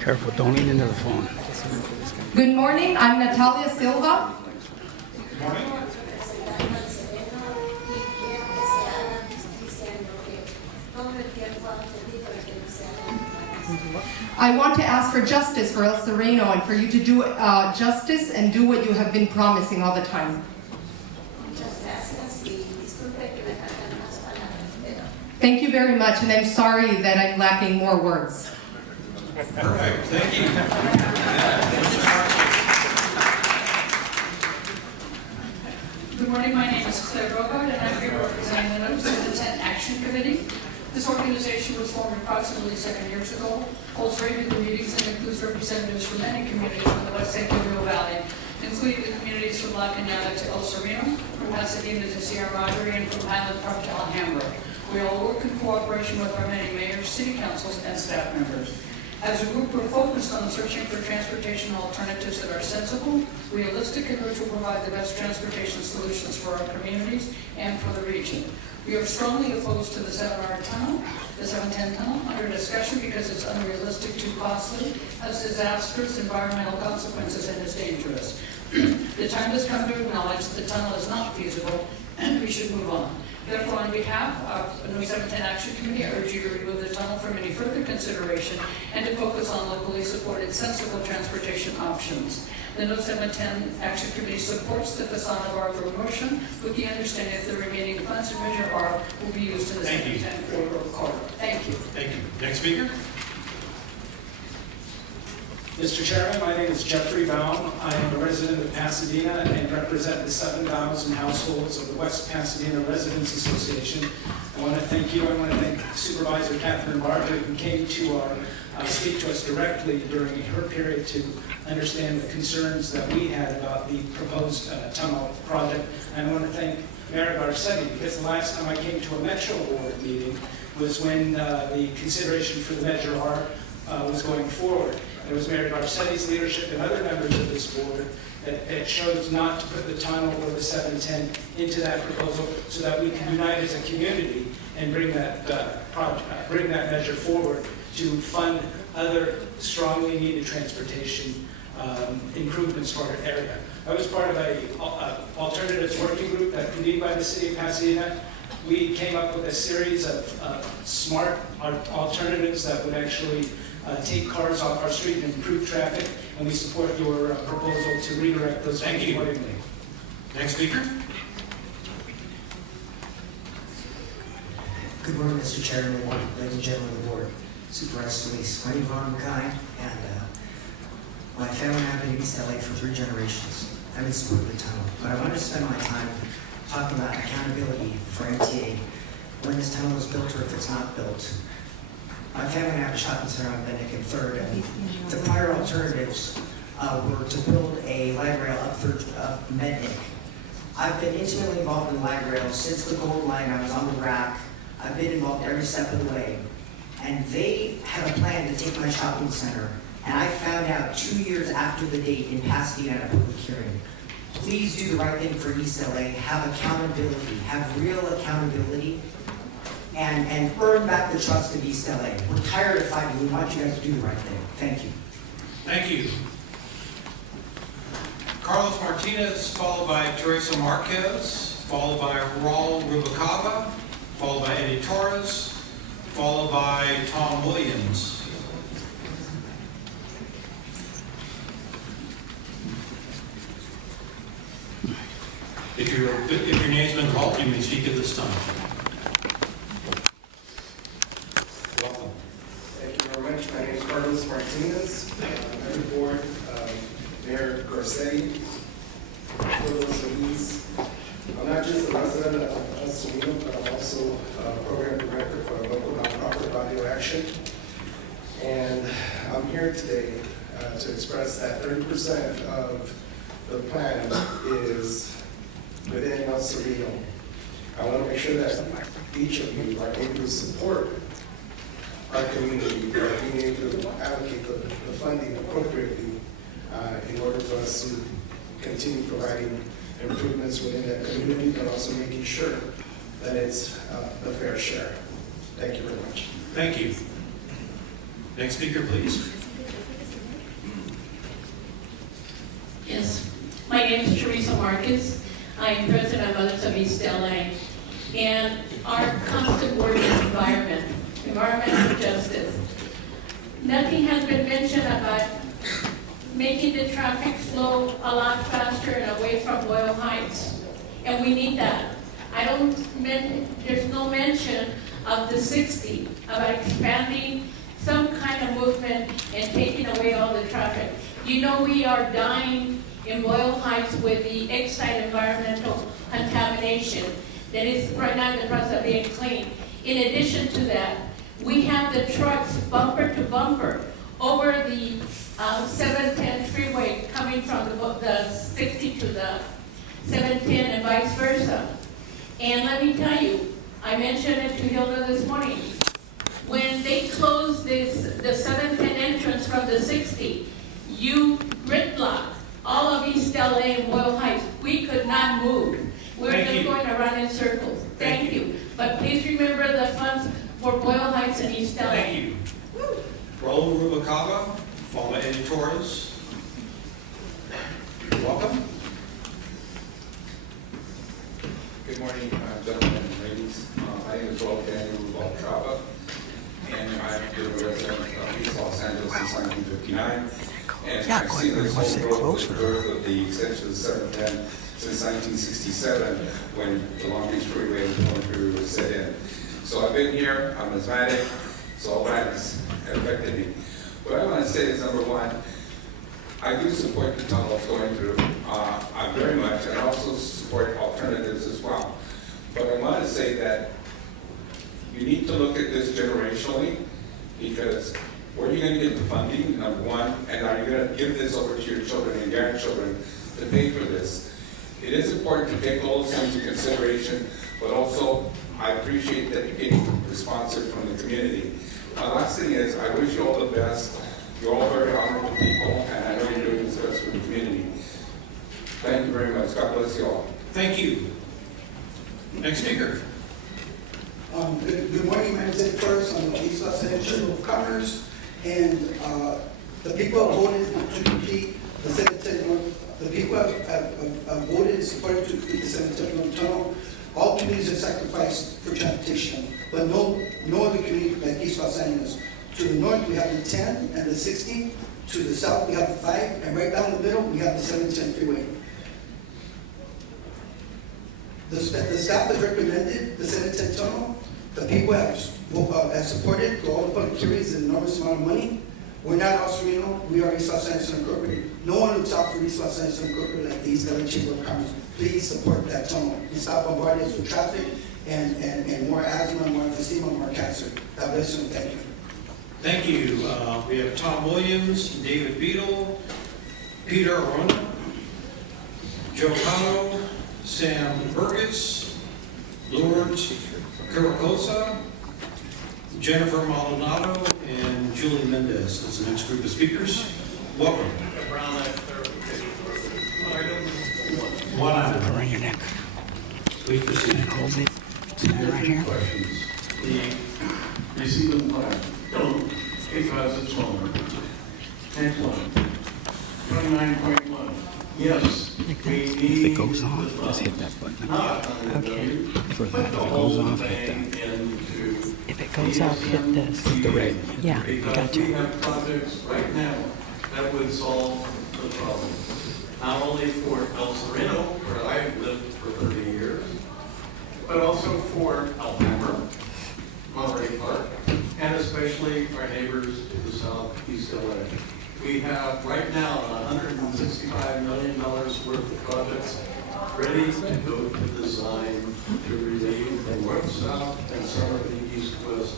Careful, don't lean into the phone. Good morning, I'm Natalia Silva. Good morning. I want to ask for justice for El Sereno and for you to do justice and do what you have been promising all the time. Thank you very much, and I'm sorry that I'm lacking more words. Perfect. Thank you. Good morning, my name is Claire Bogart, and I'm here representing the Notice of Intent Action Committee. This organization was formed approximately 7 years ago, holds regular meetings, and includes representatives from many communities from the West San Gabriel Valley, including the communities from La Cañada to El Sereno, from Pasadena to Sierra Madre, and from Highland Park to Alhambra. We all work in cooperation with our many mayors, city councils, and staff members. As a group, we're focused on searching for transportation alternatives that are sensible, realistic, and which will provide the best transportation solutions for our communities and for the region. We are strongly opposed to the 7R tunnel, the 710 tunnel, under discussion because it's unrealistic, too costly, has disastrous environmental consequences, and is dangerous. The time has come to acknowledge that the tunnel is not feasible, and we should move on. Therefore, on behalf of the No 710 Action Committee, I urge you to remove the tunnel from any further consideration and to focus on locally supported, sensible transportation options. The No 710 Action Committee supports the Fasano Bar motion with the understanding that the remaining funds in Measure R will be used in the 710 corridor. Thank you. Thank you. Next speaker. Mr. Chairman, my name is Jeffrey Baum. I am a resident of Pasadena and represent the 7,000 households of the West Pasadena Residents Association. I want to thank you. I want to thank Supervisor Catherine Barger, who came to speak to us directly during her period to understand the concerns that we had about the proposed tunnel project. And I want to thank Mayor Garcetti, because the last time I came to a Metro Board meeting was when the consideration for the Measure R was going forward. It was Mayor Garcetti's leadership and other members of this board that chose not to put the tunnel or the 710 into that proposal so that we can unite as a community and bring that bring that measure forward to fund other strongly needed transportation improvements for our area. I was part of a alternatives working group that convened by the city of Pasadena. We came up with a series of smart alternatives that would actually take cars off our street and improve traffic, and we support your proposal to redirect those funds accordingly. Next speaker. Good morning, Mr. Chairman, ladies and gentlemen of the board, Supervisor Solis. My name is Ron Mackay, and my family and I have been in East LA for 3 generations. I've been supporting the tunnel, but I wanted to spend my time talking about accountability for MTA when this tunnel is built or if it's not built. My family and I have a shopping center on Bennick and 3rd, and the prior alternatives were to build a light rail up 3rd of Mednick. I've been intimately involved in light rail since the Gold Line. I was on the rack. I've been involved every step of the way. And they had a plan to take my shopping center, and I found out 2 years after the date in Pasadena at a public hearing. please do the right thing for East LA, have accountability, have real accountability, and earn back the trust of East LA. We're tired of fighting. We want you guys to do the right thing. Thank you. Thank you. Carlos Martinez, followed by Teresa Marquez, followed by Raul Rubalcaba, followed by Eddie Torres, followed by Tom Williams. If your name's been called, you may speak at this time. Welcome. Thank you very much. My name is Carlos Martinez. I'm the board, Mayor Garcetti, Carlos Solis. I'm not just a resident of El Sereno, but I'm also a program director for a local nonprofit Audio Action. And I'm here today to express that 30% of the plan is within El Sereno. I want to make sure that each of you are able to support our community by being able to allocate the funding appropriately in order for us to continue providing improvements within that community, but also making sure that it's a fair share. Thank you very much. Thank you. Next speaker, please. Yes, my name is Teresa Marquez. I am president of Mothers of East LA. And our constant word is environment, environmental justice. Nothing has been mentioned about making the traffic flow a lot faster and away from Loyal Heights. And we need that. There's no mention of the 60, about expanding some kind of movement and taking away all the traffic. You know we are dying in Loyal Heights with the Exide environmental contamination that is right now in the process of being cleaned. In addition to that, we have the trucks bumper to bumper over the 710 freeway coming from the 60 to the 710 and vice versa. And let me tell you, I mentioned it to Hilda this morning. When they closed the 710 entrance from the 60, you gridlock all of East LA and Loyal Heights. We could not move. We were just going around in circles. Thank you. But please remember the funds for Loyal Heights and East LA. Thank you. Raul Rubalcaba, followed by Eddie Torres. Welcome. Good morning, gentlemen and ladies. My name is Raul Daniel Rubalcaba, and I've been a resident of East Los Angeles since 1959. And I've seen this whole growth with the birth of the extension of 710 since 1967, when the Long Beach Freeway and the North Freeway was set in. So I've been here, I'm asthmatic, so all that has affected me. What I want to say is, number one, I do support the tunnels going through, I very much, and I also support alternatives as well. But I want to say that you need to look at this generationally, because where are you going to get the funding, number one, and are you going to give this over to your children and grandchildren to pay for this? It is important to take all those things into consideration, but also I appreciate that you're getting the sponsor from the community. My last thing is, I wish you all the best. You're all very honorable people, and I know you're doing this best for the community. Thank you very much. God bless you all. Thank you. Next speaker. Good morning, my name is Eddie Torres. I'm the East Los Angeles Chamber of Commerce, and the people have voted to complete the 710. The people have voted and supported to complete the 710 tunnel. All communities have sacrificed for transportation, but no other community like East Los Angeles. To the north, we have the 10 and the 60. To the south, we have the 5, and right down the middle, we have the 710 freeway. The staff has recommended the 710 tunnel. The people have supported through all the public hearings an enormous amount of money. We're not El Sereno, we are East Los Angeles Incorporated. No one looks out for East Los Angeles Incorporated like the East LA Chamber of Commerce. Please support that tunnel and stop bombarding us with traffic and more asthma, more emphysema, more cancer. God bless you and thank you. Thank you. We have Tom Williams, David Beadle, Peter Arona, Joe Cano, Sam Burgess, Lourdes Caracosa, Jennifer Maldonado, and Julie Mendez as the next group of speakers. Welcome. One item. Around your neck. Please proceed. And hold it. Right here. Questions. The receiving flag, 8,000 smaller. Tank 29.1. Yes, we If need it goes off, just hit that button. Okay. For that, if it goes off, hit that. If it goes off, hit this. The red. Yeah, Because gotcha. we have projects right now that would solve the problem. Not only for El Sereno, where I've lived for 30 years, but also for Alhambra, Monterey Park, and especially our neighbors to the southeast LA. We have right now $165 million worth of projects ready to go to design to relieve the north-south and some of the east-west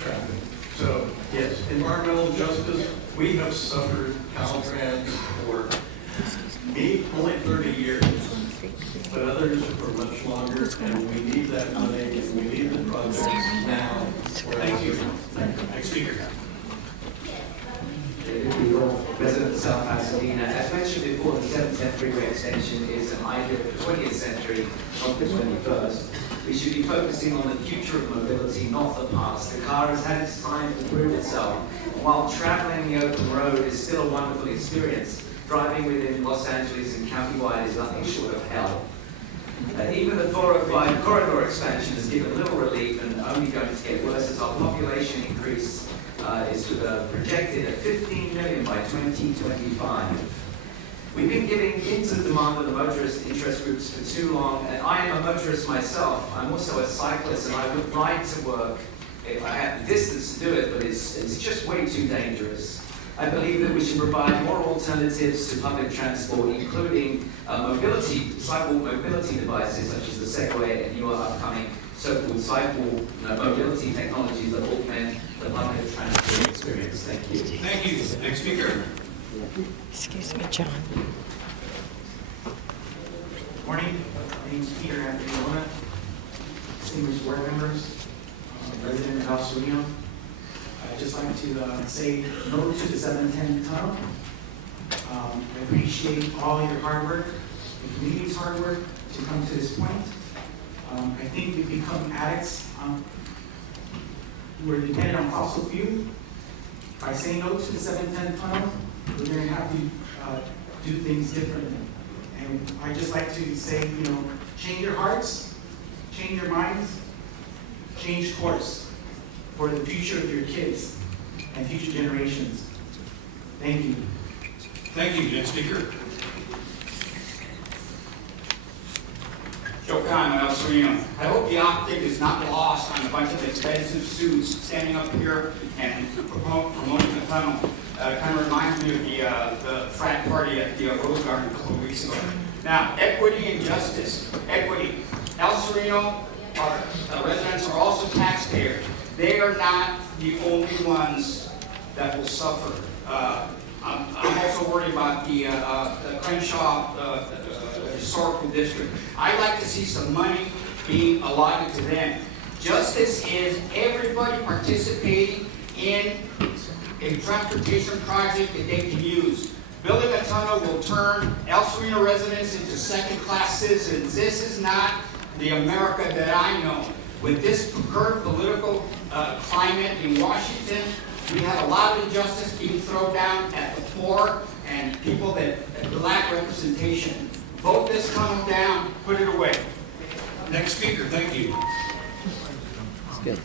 traffic. So, yes, environmental justice, we have suffered Caltrans for me, only 30 years, but others for much longer, and we need that money, and we need the projects now. Thank you. Next speaker. Resident of South Pasadena. As mentioned before, the 710 freeway extension is an idea of the 20th century, not the 21st. We should be focusing on the future of mobility, not the past. The car has had its time to prove itself. And while traveling the open road is still a wonderful experience, driving within Los Angeles and countywide is nothing short of hell. Even the 405 corridor expansion has given little relief and only going to get worse as our population increase is projected at 15 million by 2025. We've been giving into the demand of the motorist interest groups for too long, and I am a motorist myself. I'm also a cyclist, and I would ride to work if I had the distance to do it, but it's just way too dangerous. I believe that we should provide more alternatives to public transport, including cycle mobility devices such as the Segway and newer upcoming so-called cycle mobility technologies that augment the public transport experience. Thank you. Thank you. Next speaker. Excuse me, John. Morning, my name is Peter Anthony, distinguished board members, resident of El Sereno. I'd just like to say no to the 710 tunnel. I appreciate all your hard work, the community's hard work to come to this point. I think we've become addicts. We're dependent on fossil fuel. By saying no to the 710 tunnel, we're going to have to do things differently. And I just like to say, change your hearts, change your minds, change course for the future of your kids and future generations. Thank you. Thank you. Next speaker. Joe Kahn, El Sereno. I hope the optic is not lost on a bunch of expensive suits standing up here and promoting the tunnel. Kind of reminds me of the frat party at the Rose Garden a couple of weeks ago. Now, equity and justice. Equity. El Sereno, our residents are also taxpayers. They are not the only ones that will suffer. I'm also worried about the Crenshaw Historical District. I'd like to see some money being allotted to them. Justice is everybody participating in a transportation project that they can use. Building a tunnel will turn El Sereno residents into second-class citizens. This is not the America that I know. With this current political climate in Washington, we have a lot of injustice being thrown down at the poor and people that lack representation. Vote this tunnel down, put it away. Next speaker, thank you. That's good.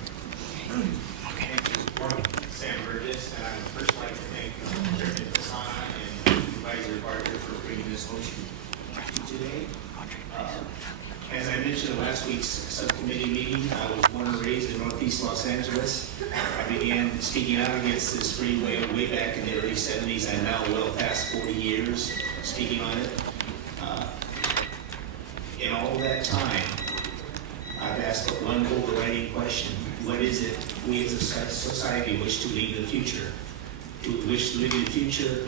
Good morning, Sam Burgess, and I would first like to thank Chairman Fasana and Supervisor Barker for bringing this motion today. As I mentioned in last week's subcommittee meeting, I was born and raised in Northeast Los Angeles. I began speaking out against this freeway way back in the early 70s. I'm now well past 40 years speaking on it. In all that time, I've asked but one overriding question. What is it we as a society wish to leave in the future? Do we wish to leave in the future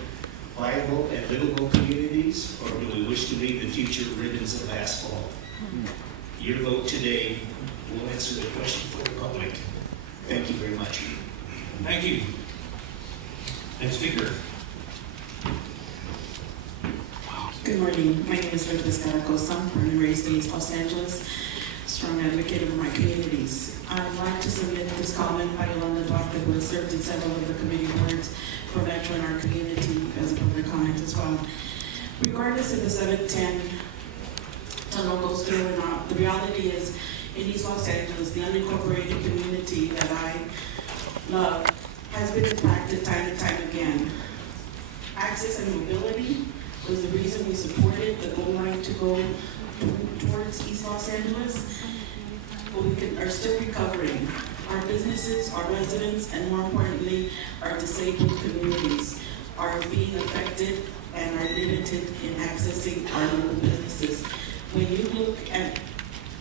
viable and livable communities, or do we wish to leave the future ribbons of asphalt? Your vote today will answer the question for the public. Thank you very much. Thank you. Next speaker. Good morning. My name is Liz Caracosa. Born and raised in East Los Angeles. Strong advocate of my communities. I'd like to submit this comment by Yolanda Duarte, who has served in several of the committee boards for Metro in our community, as a public comment as well. Regardless if the 710 tunnel goes through or not, the reality is in East Los Angeles, the unincorporated community that I love has been impacted time and time again. Access and mobility was the reason we supported the goal line to go towards East Los Angeles, but we are still recovering. Our businesses, our residents, and more importantly, our disabled communities are being affected and are limited in accessing our local businesses. When you look at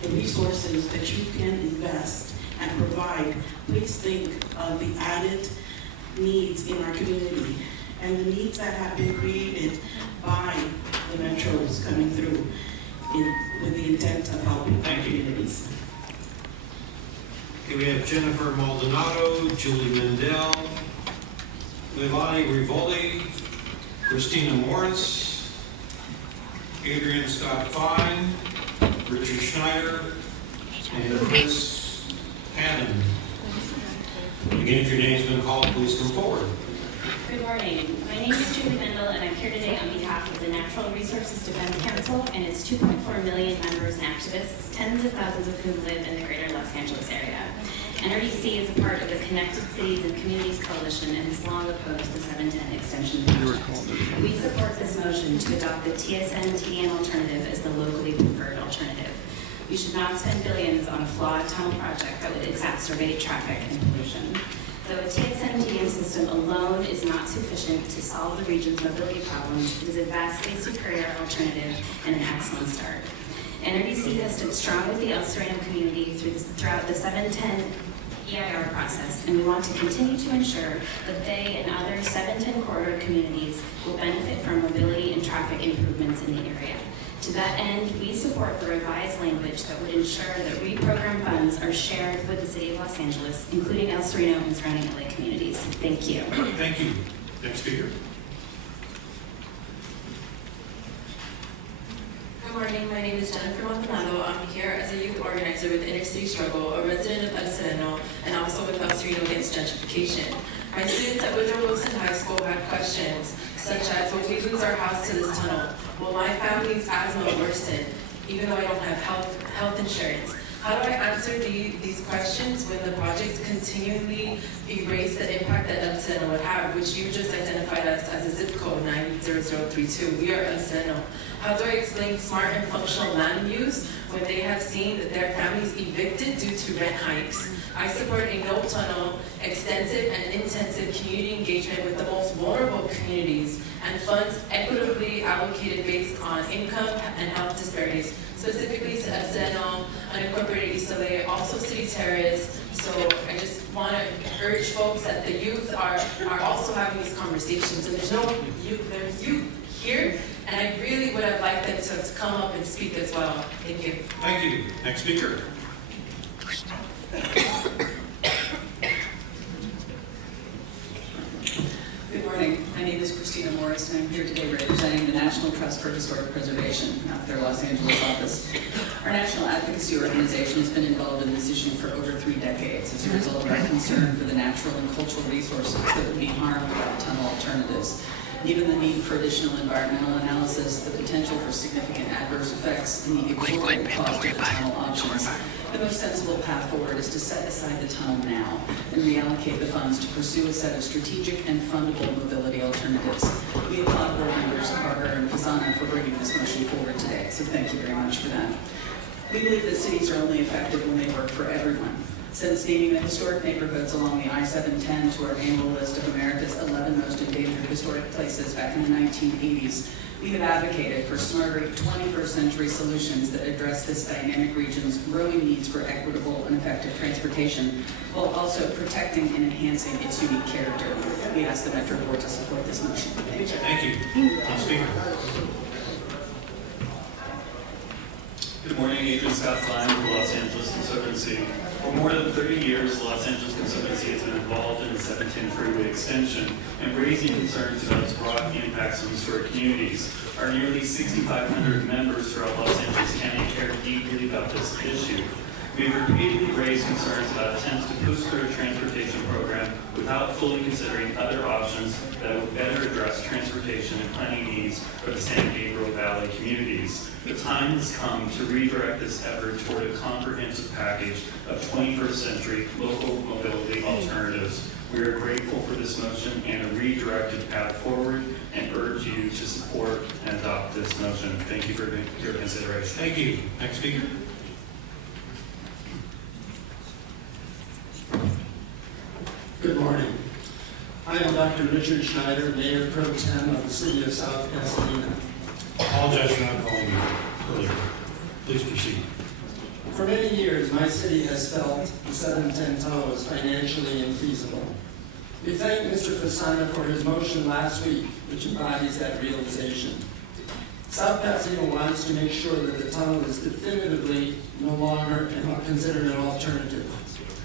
the resources that you can invest and provide, please think of the added needs in our community and the needs that have been created by the metros coming through with the intent of helping our communities. Okay, we have Jennifer Maldonado, Julie Mendel, Levani Rivoldi, Christina Morris, Adrian Scott Fine, Richard Schneider, and Chris Hannon. Again, if your name's been called, please come forward. Good morning. My name is Julie Mendel, and I'm here today on behalf of the Natural Resources Defense Council and its 2.4 million members and activists, tens of thousands of whom live in the greater Los Angeles area. NRDC is a part of the Connected Cities and Communities Coalition and has long opposed the 710 extension project. We support this motion to adopt the TSN-TDM alternative as the locally preferred alternative. We should not spend billions on a flawed tunnel project that would exacerbate traffic and pollution. Though a TSN-TDM system alone is not sufficient to solve the region's mobility problems, it is a vastly superior alternative and an excellent start. NRDC has stood strong with the El Sereno community throughout the 710 EIR process, and we want to continue to ensure that they and other 710 corridor communities will benefit from mobility and traffic improvements in the area. To that end, we support the revised language that would ensure that reprogrammed funds are shared with the City of Los Angeles, including El Sereno and surrounding LA communities. Thank you. Thank you. Next speaker. Good morning, my name is Jennifer Maldonado. I'm here as a youth organizer with Inner City Struggle, a resident of El Sereno, and also with El Sereno Against Gentrification. My students at Woodrow Wilson High School had questions such as, will we lose our house to this tunnel? Will my family's asthma worsen, even though I don't have health insurance? How do I answer these questions when the projects continually erase the impact that El Sereno would have, which you just identified us as a zip code 90032. We are El Sereno. How do I explain smart and functional land use when they have seen that their families evicted due to rent hikes? I support a no tunnel, extensive and intensive community engagement with the most vulnerable communities and funds equitably allocated based on income and health disparities, specifically to El Sereno, unincorporated East LA, also City Terrace. So I just want to urge folks that the youth are also having these conversations, and there's youth here, and I really would have liked them to come up and speak as well. Thank you. Thank you. Next speaker. Good morning. My name is Christina Morris, and I'm here today representing the National Trust for Historic Preservation, not their Los Angeles office. Our national advocacy organization has been involved in this issue for over 3 decades as a result of our concern for the natural and cultural resources that would be harmed by the tunnel alternatives. Given the need for additional environmental analysis, the potential for significant adverse effects, and the exorbitant cost of the tunnel options, the most sensible path forward is to set aside the tunnel now and reallocate the funds to pursue a set of strategic and fundable mobility alternatives. We applaud board members Carter and Fasana for bringing this motion forward today, so thank you very much for that. We believe that cities are only effective when they work for everyone. Since naming the historic neighborhoods along the I-710 to our annual list of America's 11 most endangered historic places back in the 1980s, we have advocated for smarter 21st century solutions that address this dynamic region's growing needs for equitable and effective transportation, while also protecting and enhancing its unique character. We ask the Metro Board to support this motion. Thank you. Next speaker. Good morning, Adrian Scott Fine with the Los Angeles Conservancy. For more than 30 years, the Los Angeles Conservancy has been involved in the 710 freeway extension and raising concerns about its broad impacts on historic communities. Our nearly 6,500 members throughout Los Angeles County care deeply about this issue. We've repeatedly raised concerns about attempts to push through a transportation program without fully considering other options that would better address transportation and planning needs for the San Gabriel Valley communities. The time has come to redirect this effort toward a comprehensive package of 21st century local mobility alternatives. We are grateful for this motion and a redirected path forward and urge you to support and adopt this motion. Thank you for your consideration. Thank you. Next speaker. Good morning. I am Dr. Richard Schneider, Mayor Pro Tem of the City of South Pasadena. Apologize for not calling you earlier. Please proceed. For many years, my city has felt the 710 tunnel is financially infeasible. We thank Mr. Fasana for his motion last week, which embodies that realization. South Pasadena wants to make sure that the tunnel is definitively no longer considered an alternative,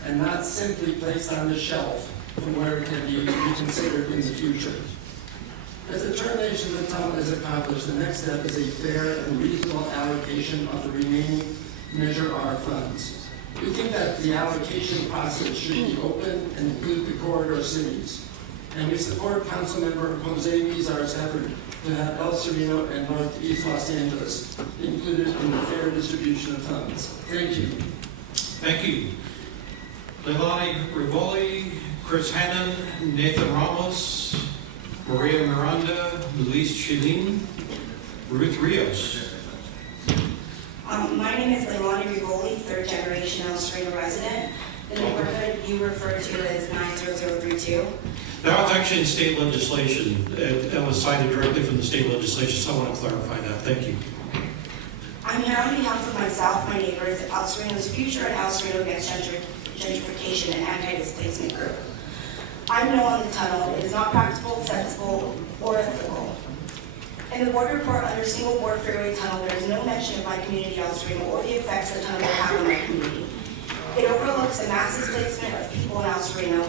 and not simply placed on the shelf from where it can be reconsidered in the future. As the termination of the tunnel is accomplished, the next step is a fair and reasonable allocation of the remaining Measure R funds. We think that the allocation process should be open and include the corridor cities. And we support Councilmember Jose Mizar's effort to have El Sereno and Northeast Los Angeles included in the fair distribution of funds. Thank you. Thank you. Leilani Rivoli, Chris Hannon, Nathan Ramos, Maria Miranda, Luis Chilin, Ruth Rios. My name is Leilani Rivoli, third generation El Sereno resident. The neighborhood you referred to is 90032. That was actually in state legislation. That was cited directly from the state legislation, so I want to clarify that. Thank you. I'm here on behalf of myself, my neighbors, El Sereno's Future and El Sereno Against Gentrification and Anti-Displacement Group. I'm no on the tunnel. It is not practical, sensible, or ethical. In the board report under single board freeway tunnel, there is no mention of my community, El Sereno, or the effects the tunnel will have on my community. It overlooks a mass displacement of people in El Sereno.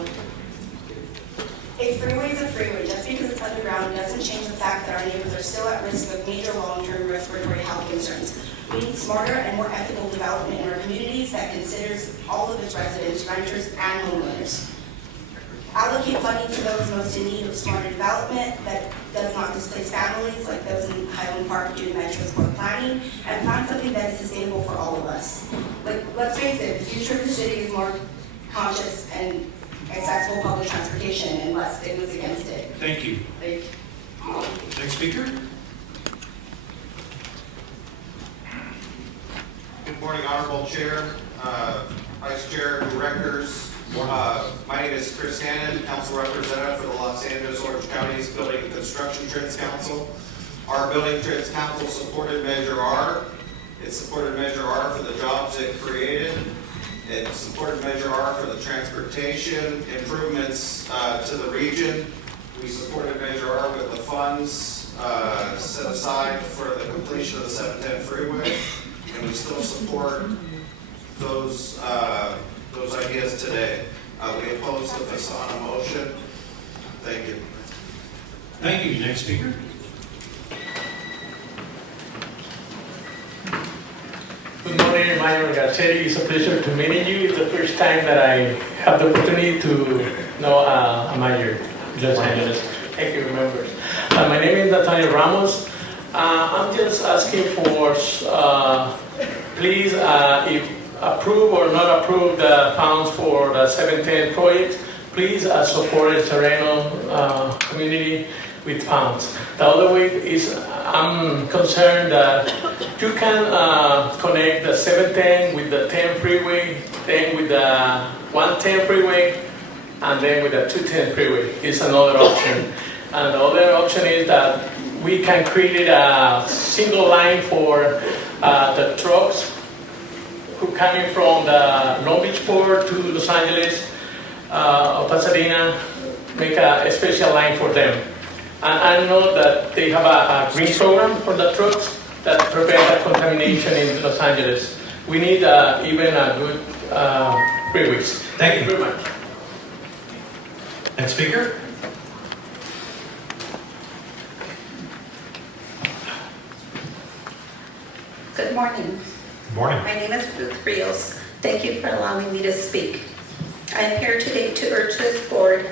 A freeway is a freeway. Just because it's underground doesn't change the fact that our neighbors are still at risk of major long-term respiratory health concerns. We need smarter and more ethical development in our communities that considers all of its residents, renters, and homeowners. Allocate funding to those most in need of smarter development that does not displace families like those in Highland Park due to Metro's poor planning, and find something that is sustainable for all of us. Let's face it, the future of the city is more conscious and accessible public transportation and less stigmas against it. Thank you. Next speaker. Good morning, Honorable Chair, Vice Chair, Directors. My name is Chris Hannon, Council Representative for the Los Angeles Orange County's Building and Construction Trades Council. Our Building Trades Council supported Measure R. It supported Measure R for the jobs it created. It supported Measure R for the transportation improvements to the region. We supported Measure R with the funds set aside for the completion of the 710 freeway, and we still support those ideas today. We oppose the Fasana motion. Thank you. Thank you. Next speaker. Good morning, Mayor Garcetti. It's a pleasure to meet you. It's the first time that I have the opportunity to know a mayor of Los Angeles. Thank you, members. My name is Nathaniel Ramos. I'm just asking for, please, if approve or not approve the funds for the 710 project, please support El Sereno community with funds. The other way is I'm concerned that you can connect the 710 with the 10 freeway, then with the 110 freeway, and then with the 210 freeway. It's another option. And the other option is that we can create a single line for the trucks who coming from the Long Beach Port to Los Angeles or Pasadena, make a special line for them. And I know that they have a green program for the trucks that prevent contamination in Los Angeles. We need even a good 3 weeks. Thank you very much. Next speaker? Good morning. Good morning. My name is Ruth Rios. Thank you for allowing me to speak. I am here today to urge this board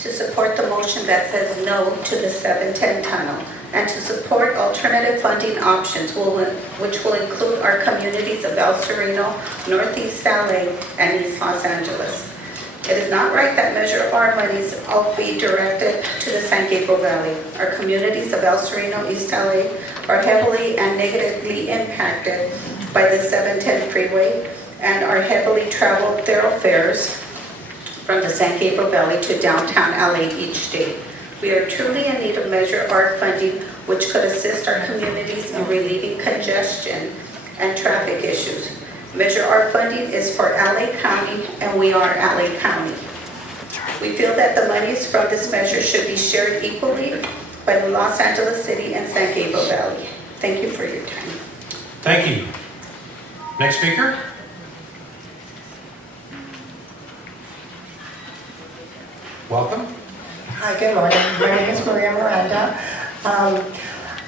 to support the motion that says no to the 710 tunnel and to support alternative funding options which will include our communities of El Sereno, Northeast LA, and East Los Angeles. It is not right that Measure R monies all be directed to the San Gabriel Valley. Our communities of El Sereno, East LA are heavily and negatively impacted by the 710 freeway and are heavily traveled thoroughfares from the San Gabriel Valley to downtown LA each day. We are truly in need of Measure R funding, which could assist our communities in relieving congestion and traffic issues. Measure R funding is for LA County, and we are LA County. We feel that the monies from this measure should be shared equally by the Los Angeles City and San Gabriel Valley. Thank you for your time. Thank you. Next speaker? Welcome. Hi, good morning. My name is Maria Miranda.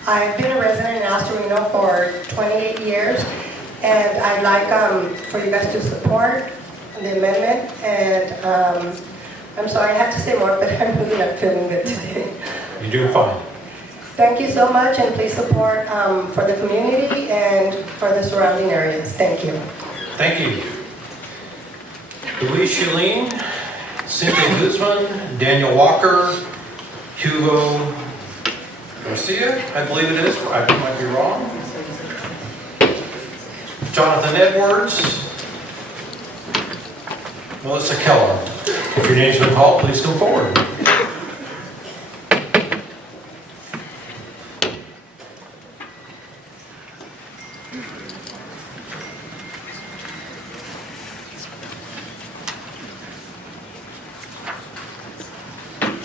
I've been a resident in El Sereno for 28 years, and I'd like for you guys to support the amendment. And I'm sorry I have to say more, but I'm really not feeling good today. You're doing fine. Thank you so much, and please support for the community and for the surrounding areas. Thank you. Thank you. Louise Shalene, Cynthia Guzman, Daniel Walker, Hugo Garcia, I believe it is. I might be wrong. Jonathan Edwards, Melissa Keller. If your name's been called, please come forward.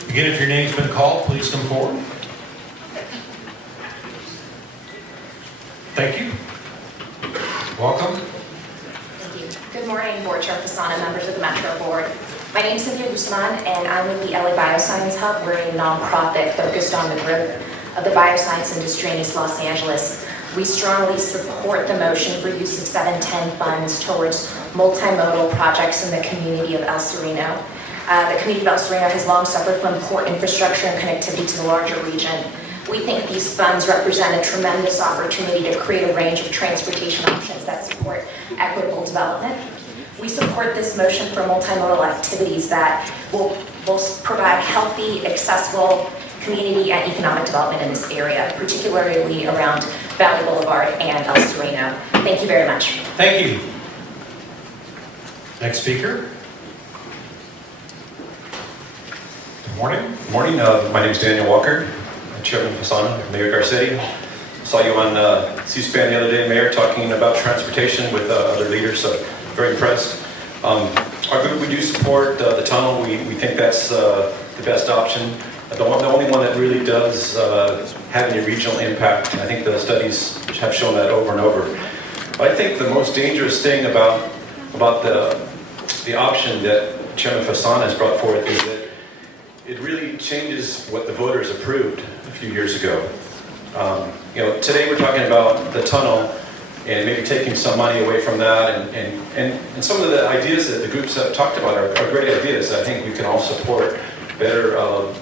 Again, if your name's been called, please come forward. Thank you. Welcome. Thank you. Good morning, Board Chair Fasana, members of the Metro Board. My name is Cynthia Guzman, and I'm with the LA Bioscience Hub. We're a nonprofit focused on the growth of the bioscience industry in East Los Angeles. We strongly support the motion for use of 710 funds towards multimodal projects in the community of El Sereno. The community of El Sereno has long suffered from poor infrastructure and connectivity to the larger region. We think these funds represent a tremendous opportunity to create a range of transportation options that support equitable development. We support this motion for multimodal activities that will provide healthy, accessible community and economic development in this area, particularly around Valley Boulevard and El Sereno. Thank you very much. Thank you. Next speaker. Good morning. Good morning. My name is Daniel Walker, Chairman Fasana, Mayor Garcetti. Saw you on C-SPAN the other day, Mayor, talking about transportation with other leaders, so very impressed. Our group, we do support the tunnel. We think that's the best option. The only one that really does have any regional impact. I think the studies have shown that over and over. But I think the most dangerous thing about the option that Chairman Fasana has brought forth is that it really changes what the voters approved a few years ago. Today we're talking about the tunnel and maybe taking some money away from that, and some of the ideas that the groups have talked about are great ideas. I think we can all support better,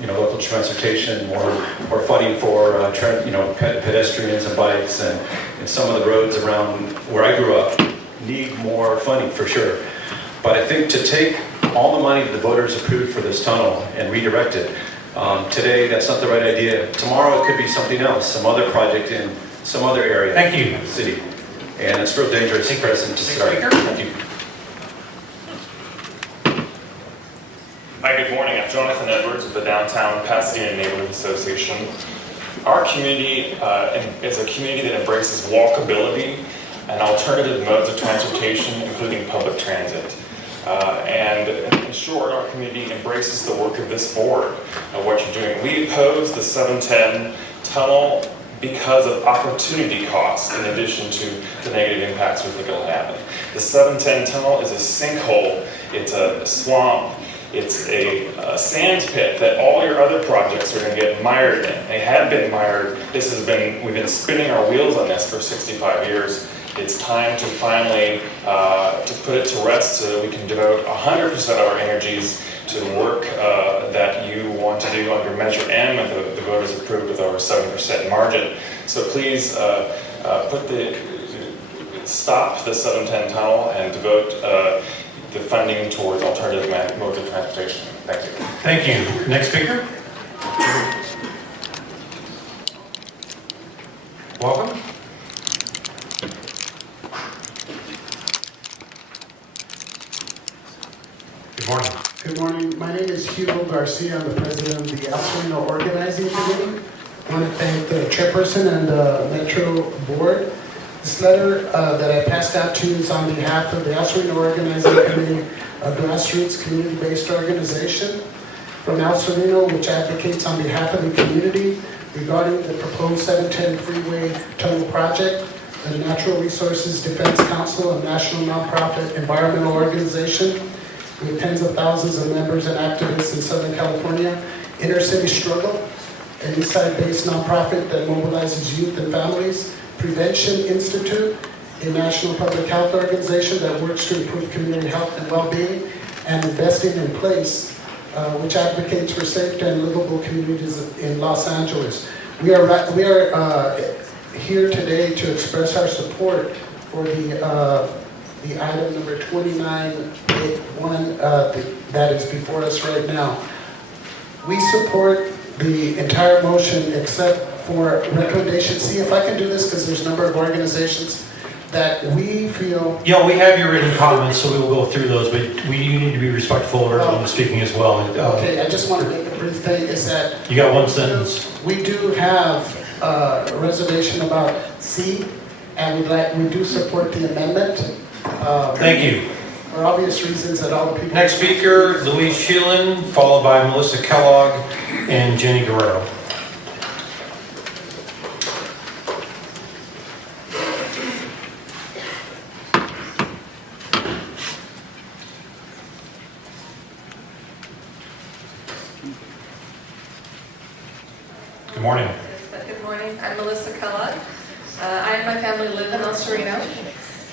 local transportation, more funding for, pedestrians and bikes, and some of the roads around where I grew up need more funding for sure. But I think to take all the money that the voters approved for this tunnel and redirect it, today that's not the right idea. Tomorrow it could be something else, some other project in some other area. Thank you. Of the city. And it's real dangerous precedent to start. Thank you. Hi, good morning. I'm Jonathan Edwards with the Downtown Pasadena Neighborhood Association. Our community is a community that embraces walkability and alternative modes of transportation, including public transit. And in short, our community embraces the work of this board and what you're doing. We oppose the 710 tunnel because of opportunity costs in addition to the negative impacts we think will happen. The 710 tunnel is a sinkhole, it's a swamp, it's a sand pit that all your other projects are going to get mired in. They have been mired. We've been spinning our wheels on this for 65 years. It's time to finally to put it to rest so that we can devote 100% of our energies to the work that you want to do under Measure M and the voters approved with over 70% margin. So please stop the 710 tunnel and devote the funding towards alternative modes of transportation. Thank you. Thank you. Next speaker. Welcome. Good morning. Good morning. My name is Hugo Garcia. I'm the president of the El Sereno Organizing Committee. I want to thank the chairperson and the Metro Board. This letter that I passed out to you is on behalf of the El Sereno Organizing Committee, a grassroots community-based organization from El Sereno, which advocates on behalf of the community regarding the proposed 710 freeway tunnel project. The Natural Resources Defense Council, a national nonprofit environmental organization with tens of thousands of members and activists in Southern California. Inner City Struggle, an Eastside-based nonprofit that mobilizes youth and families. Prevention Institute, a national public health organization that works to improve community health and well-being. And Investing in Place, which advocates for safe and livable communities in Los Angeles. We are here today to express our support for the item number 2981 that is before us right now. We support the entire motion except for recommendation C. If I can do this, because there's a number of organizations that we feel... Yeah, we have your written comments, so we will go through those, but you need to be respectful of everyone speaking as well. Okay, I just want to make a brief thing, is that... You got one sentence. We do have a reservation about C, and we do support the amendment. Thank you. For obvious reasons that all the people... Next speaker, Louise Sheelan, followed by Melissa Kellogg and Jenny Guerrero. Good morning. Good morning. I'm Melissa Kellogg. I and my family live in El Sereno.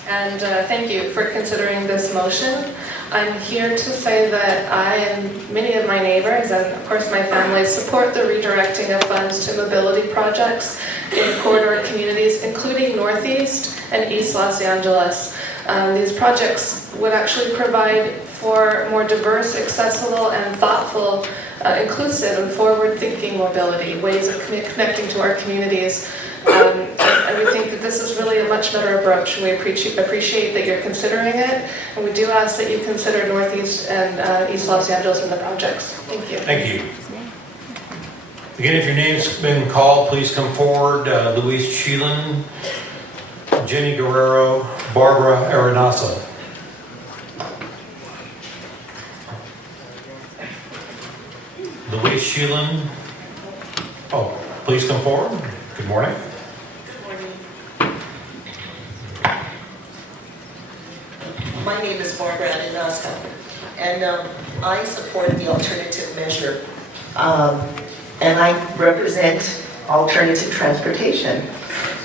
And thank you for considering this motion. I'm here to say that I and many of my neighbors, and of course my family, support the redirecting of funds to mobility projects in corridor communities, including Northeast and East Los Angeles. These projects would actually provide for more diverse, accessible, and thoughtful, inclusive, and forward-thinking mobility, ways of connecting to our communities. And we think that this is really a much better approach. We appreciate that you're considering it, and we do ask that you consider Northeast and East Los Angeles in the projects. Thank you. Thank you. Again, if your name's been called, please come forward. Louise Sheelan, Jenny Guerrero, Barbara Arenasa. Louise Sheelan. Oh, please come forward. Good morning. My name is Barbara Arenasa, and I support the alternative measure, and I represent alternative transportation.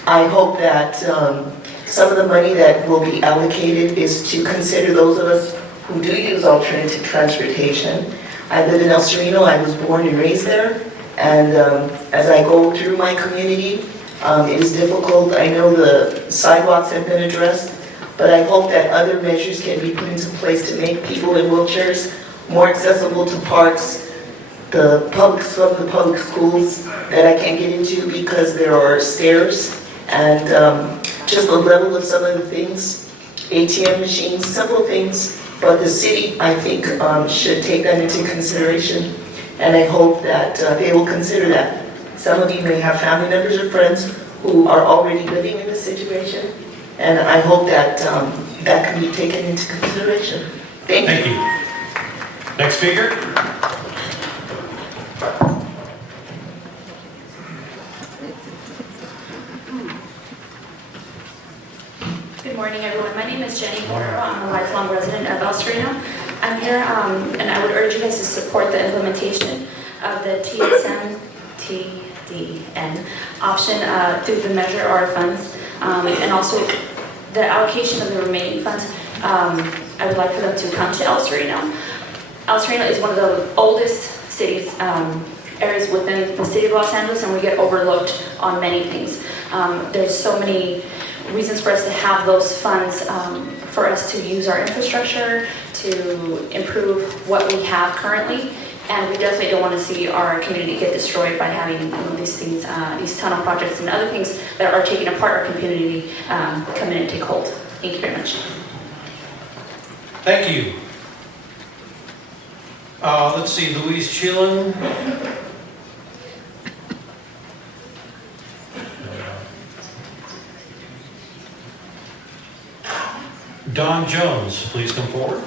I hope that some of the money that will be allocated is to consider those of us who do use alternative transportation. I live in El Sereno. I was born and raised there, and as I go through my community, it is difficult. I know the sidewalks have been addressed, but I hope that other measures can be put into place to make people in wheelchairs more accessible to parks, some of the public schools that I can't get into because there are stairs, and just the level of some of the things, ATM machines, simple things, but the city, I think, should take that into consideration, and I hope that they will consider that. Some of you may have family members or friends who are already living in this situation, and I hope that that can be taken into consideration. Thank you. Next speaker. Good morning, everyone. My name is Jenny Guerrero. I'm a lifelong resident of El Sereno. I'm here, and I would urge you guys to support the implementation of the TDN option through the Measure R funds, and also the allocation of the remaining funds. I would like for them to come to El Sereno. El Sereno is one of the oldest cities, areas within the city of Los Angeles, and we get overlooked on many things. There's so many reasons for us to have those funds, for us to use our infrastructure, to improve what we have currently, and we definitely don't want to see our community get destroyed by having these things, these tunnel projects and other things that are taking apart our community come in and take hold. Thank you very much. Thank you. Let's see, Louise Cheelan. Don Jones, please come forward.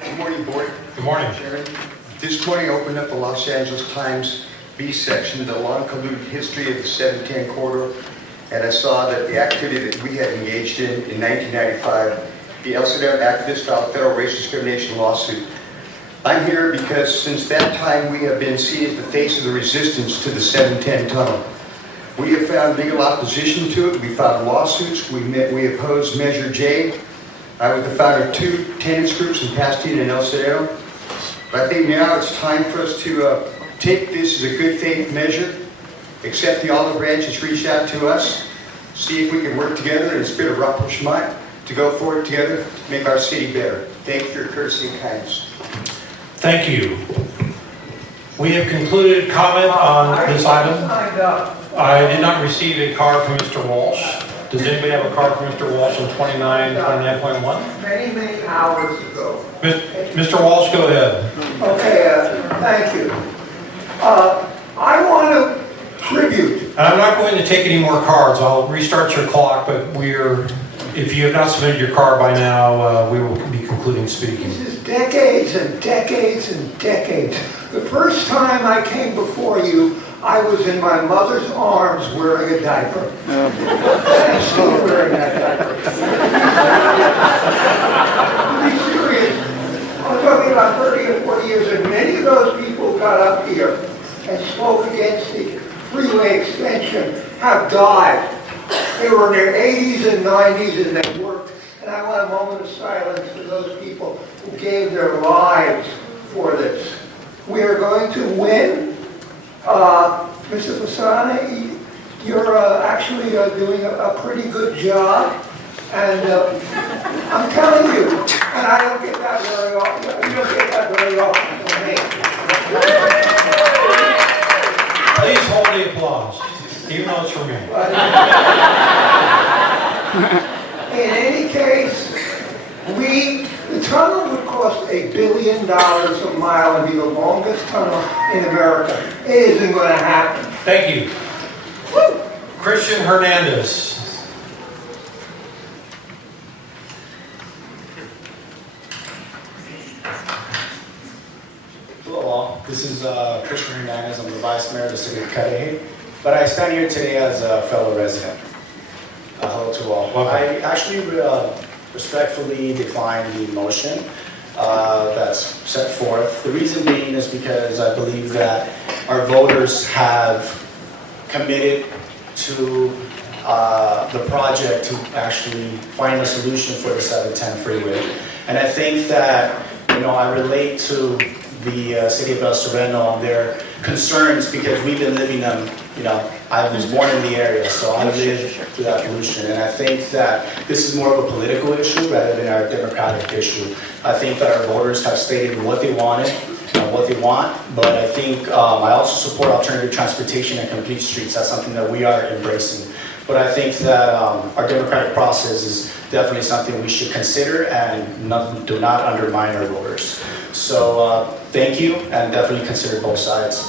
Good morning, Board. Good morning. Sharon. This morning I opened up the Los Angeles Times B section, the long convoluted history of the 710 corridor, and I saw that the activity that we had engaged in 1995, the El Sereno activists filed a federal race discrimination lawsuit. I'm here because since that time we have been seen as the face of the resistance to the 710 tunnel. We have found legal opposition to it. We filed lawsuits. We opposed Measure J. I was the founder of 2 tenants groups in Pasadena and El Sereno. But I think now it's time for us to take this as a good faith measure, accept the olive branch that's reached out to us, see if we can work together in a spirit of rapprochement to go forward together to make our city better. Thank you for your courtesy and kindness. Thank you. We have concluded comment on this item. I did not receive a card from Mr. Walsh. Does anybody have a card from Mr. Walsh on 29.1? Many hours ago. Mr. Walsh, go ahead. Okay, thank you. I want to tribute. I'm not going to take any more cards. I'll restart your clock, but if you have not submitted your card by now, we will be concluding speaking. This is decades and decades and decades. The first time I came before you, I was in my mother's arms wearing a diaper. And I'm still wearing that diaper. To be serious, I'm talking about 30 or 40 years, and many of those people got up here and spoke against the freeway extension have died. They were in their 80s and 90s and they worked. And I want a moment of silence for those people who gave their lives for this. We are going to win. Mr. Fasana, you're actually doing a pretty good job. And I'm telling you, and I don't get that very often. You don't get that very often from me. Please hold the applause, even though it's for me. In any case, the tunnel would cost $1 billion a mile and be the longest tunnel in America. It isn't going to happen. Thank you. Woo! Christian Hernandez. Hello all, this is Christian Hernandez. I'm the Vice Mayor of the City of Cudahy, but I stand here today as a fellow resident. Hello to all. Welcome. I actually respectfully decline the motion that's set forth. The reason being is because I believe that our voters have committed to the project to actually find a solution for the 710 freeway. And I think that, I relate to the city of El Sereno on their concerns because we've been living them, I was born in the area, so I lived through that pollution. And I think that this is more of a political issue rather than our democratic issue. I think that our voters have stated what they wanted and what they want, but I think I also support alternative transportation and complete streets. That's something that we are embracing. But I think that our democratic process is definitely something we should consider and do not undermine our voters. So thank you, and definitely consider both sides.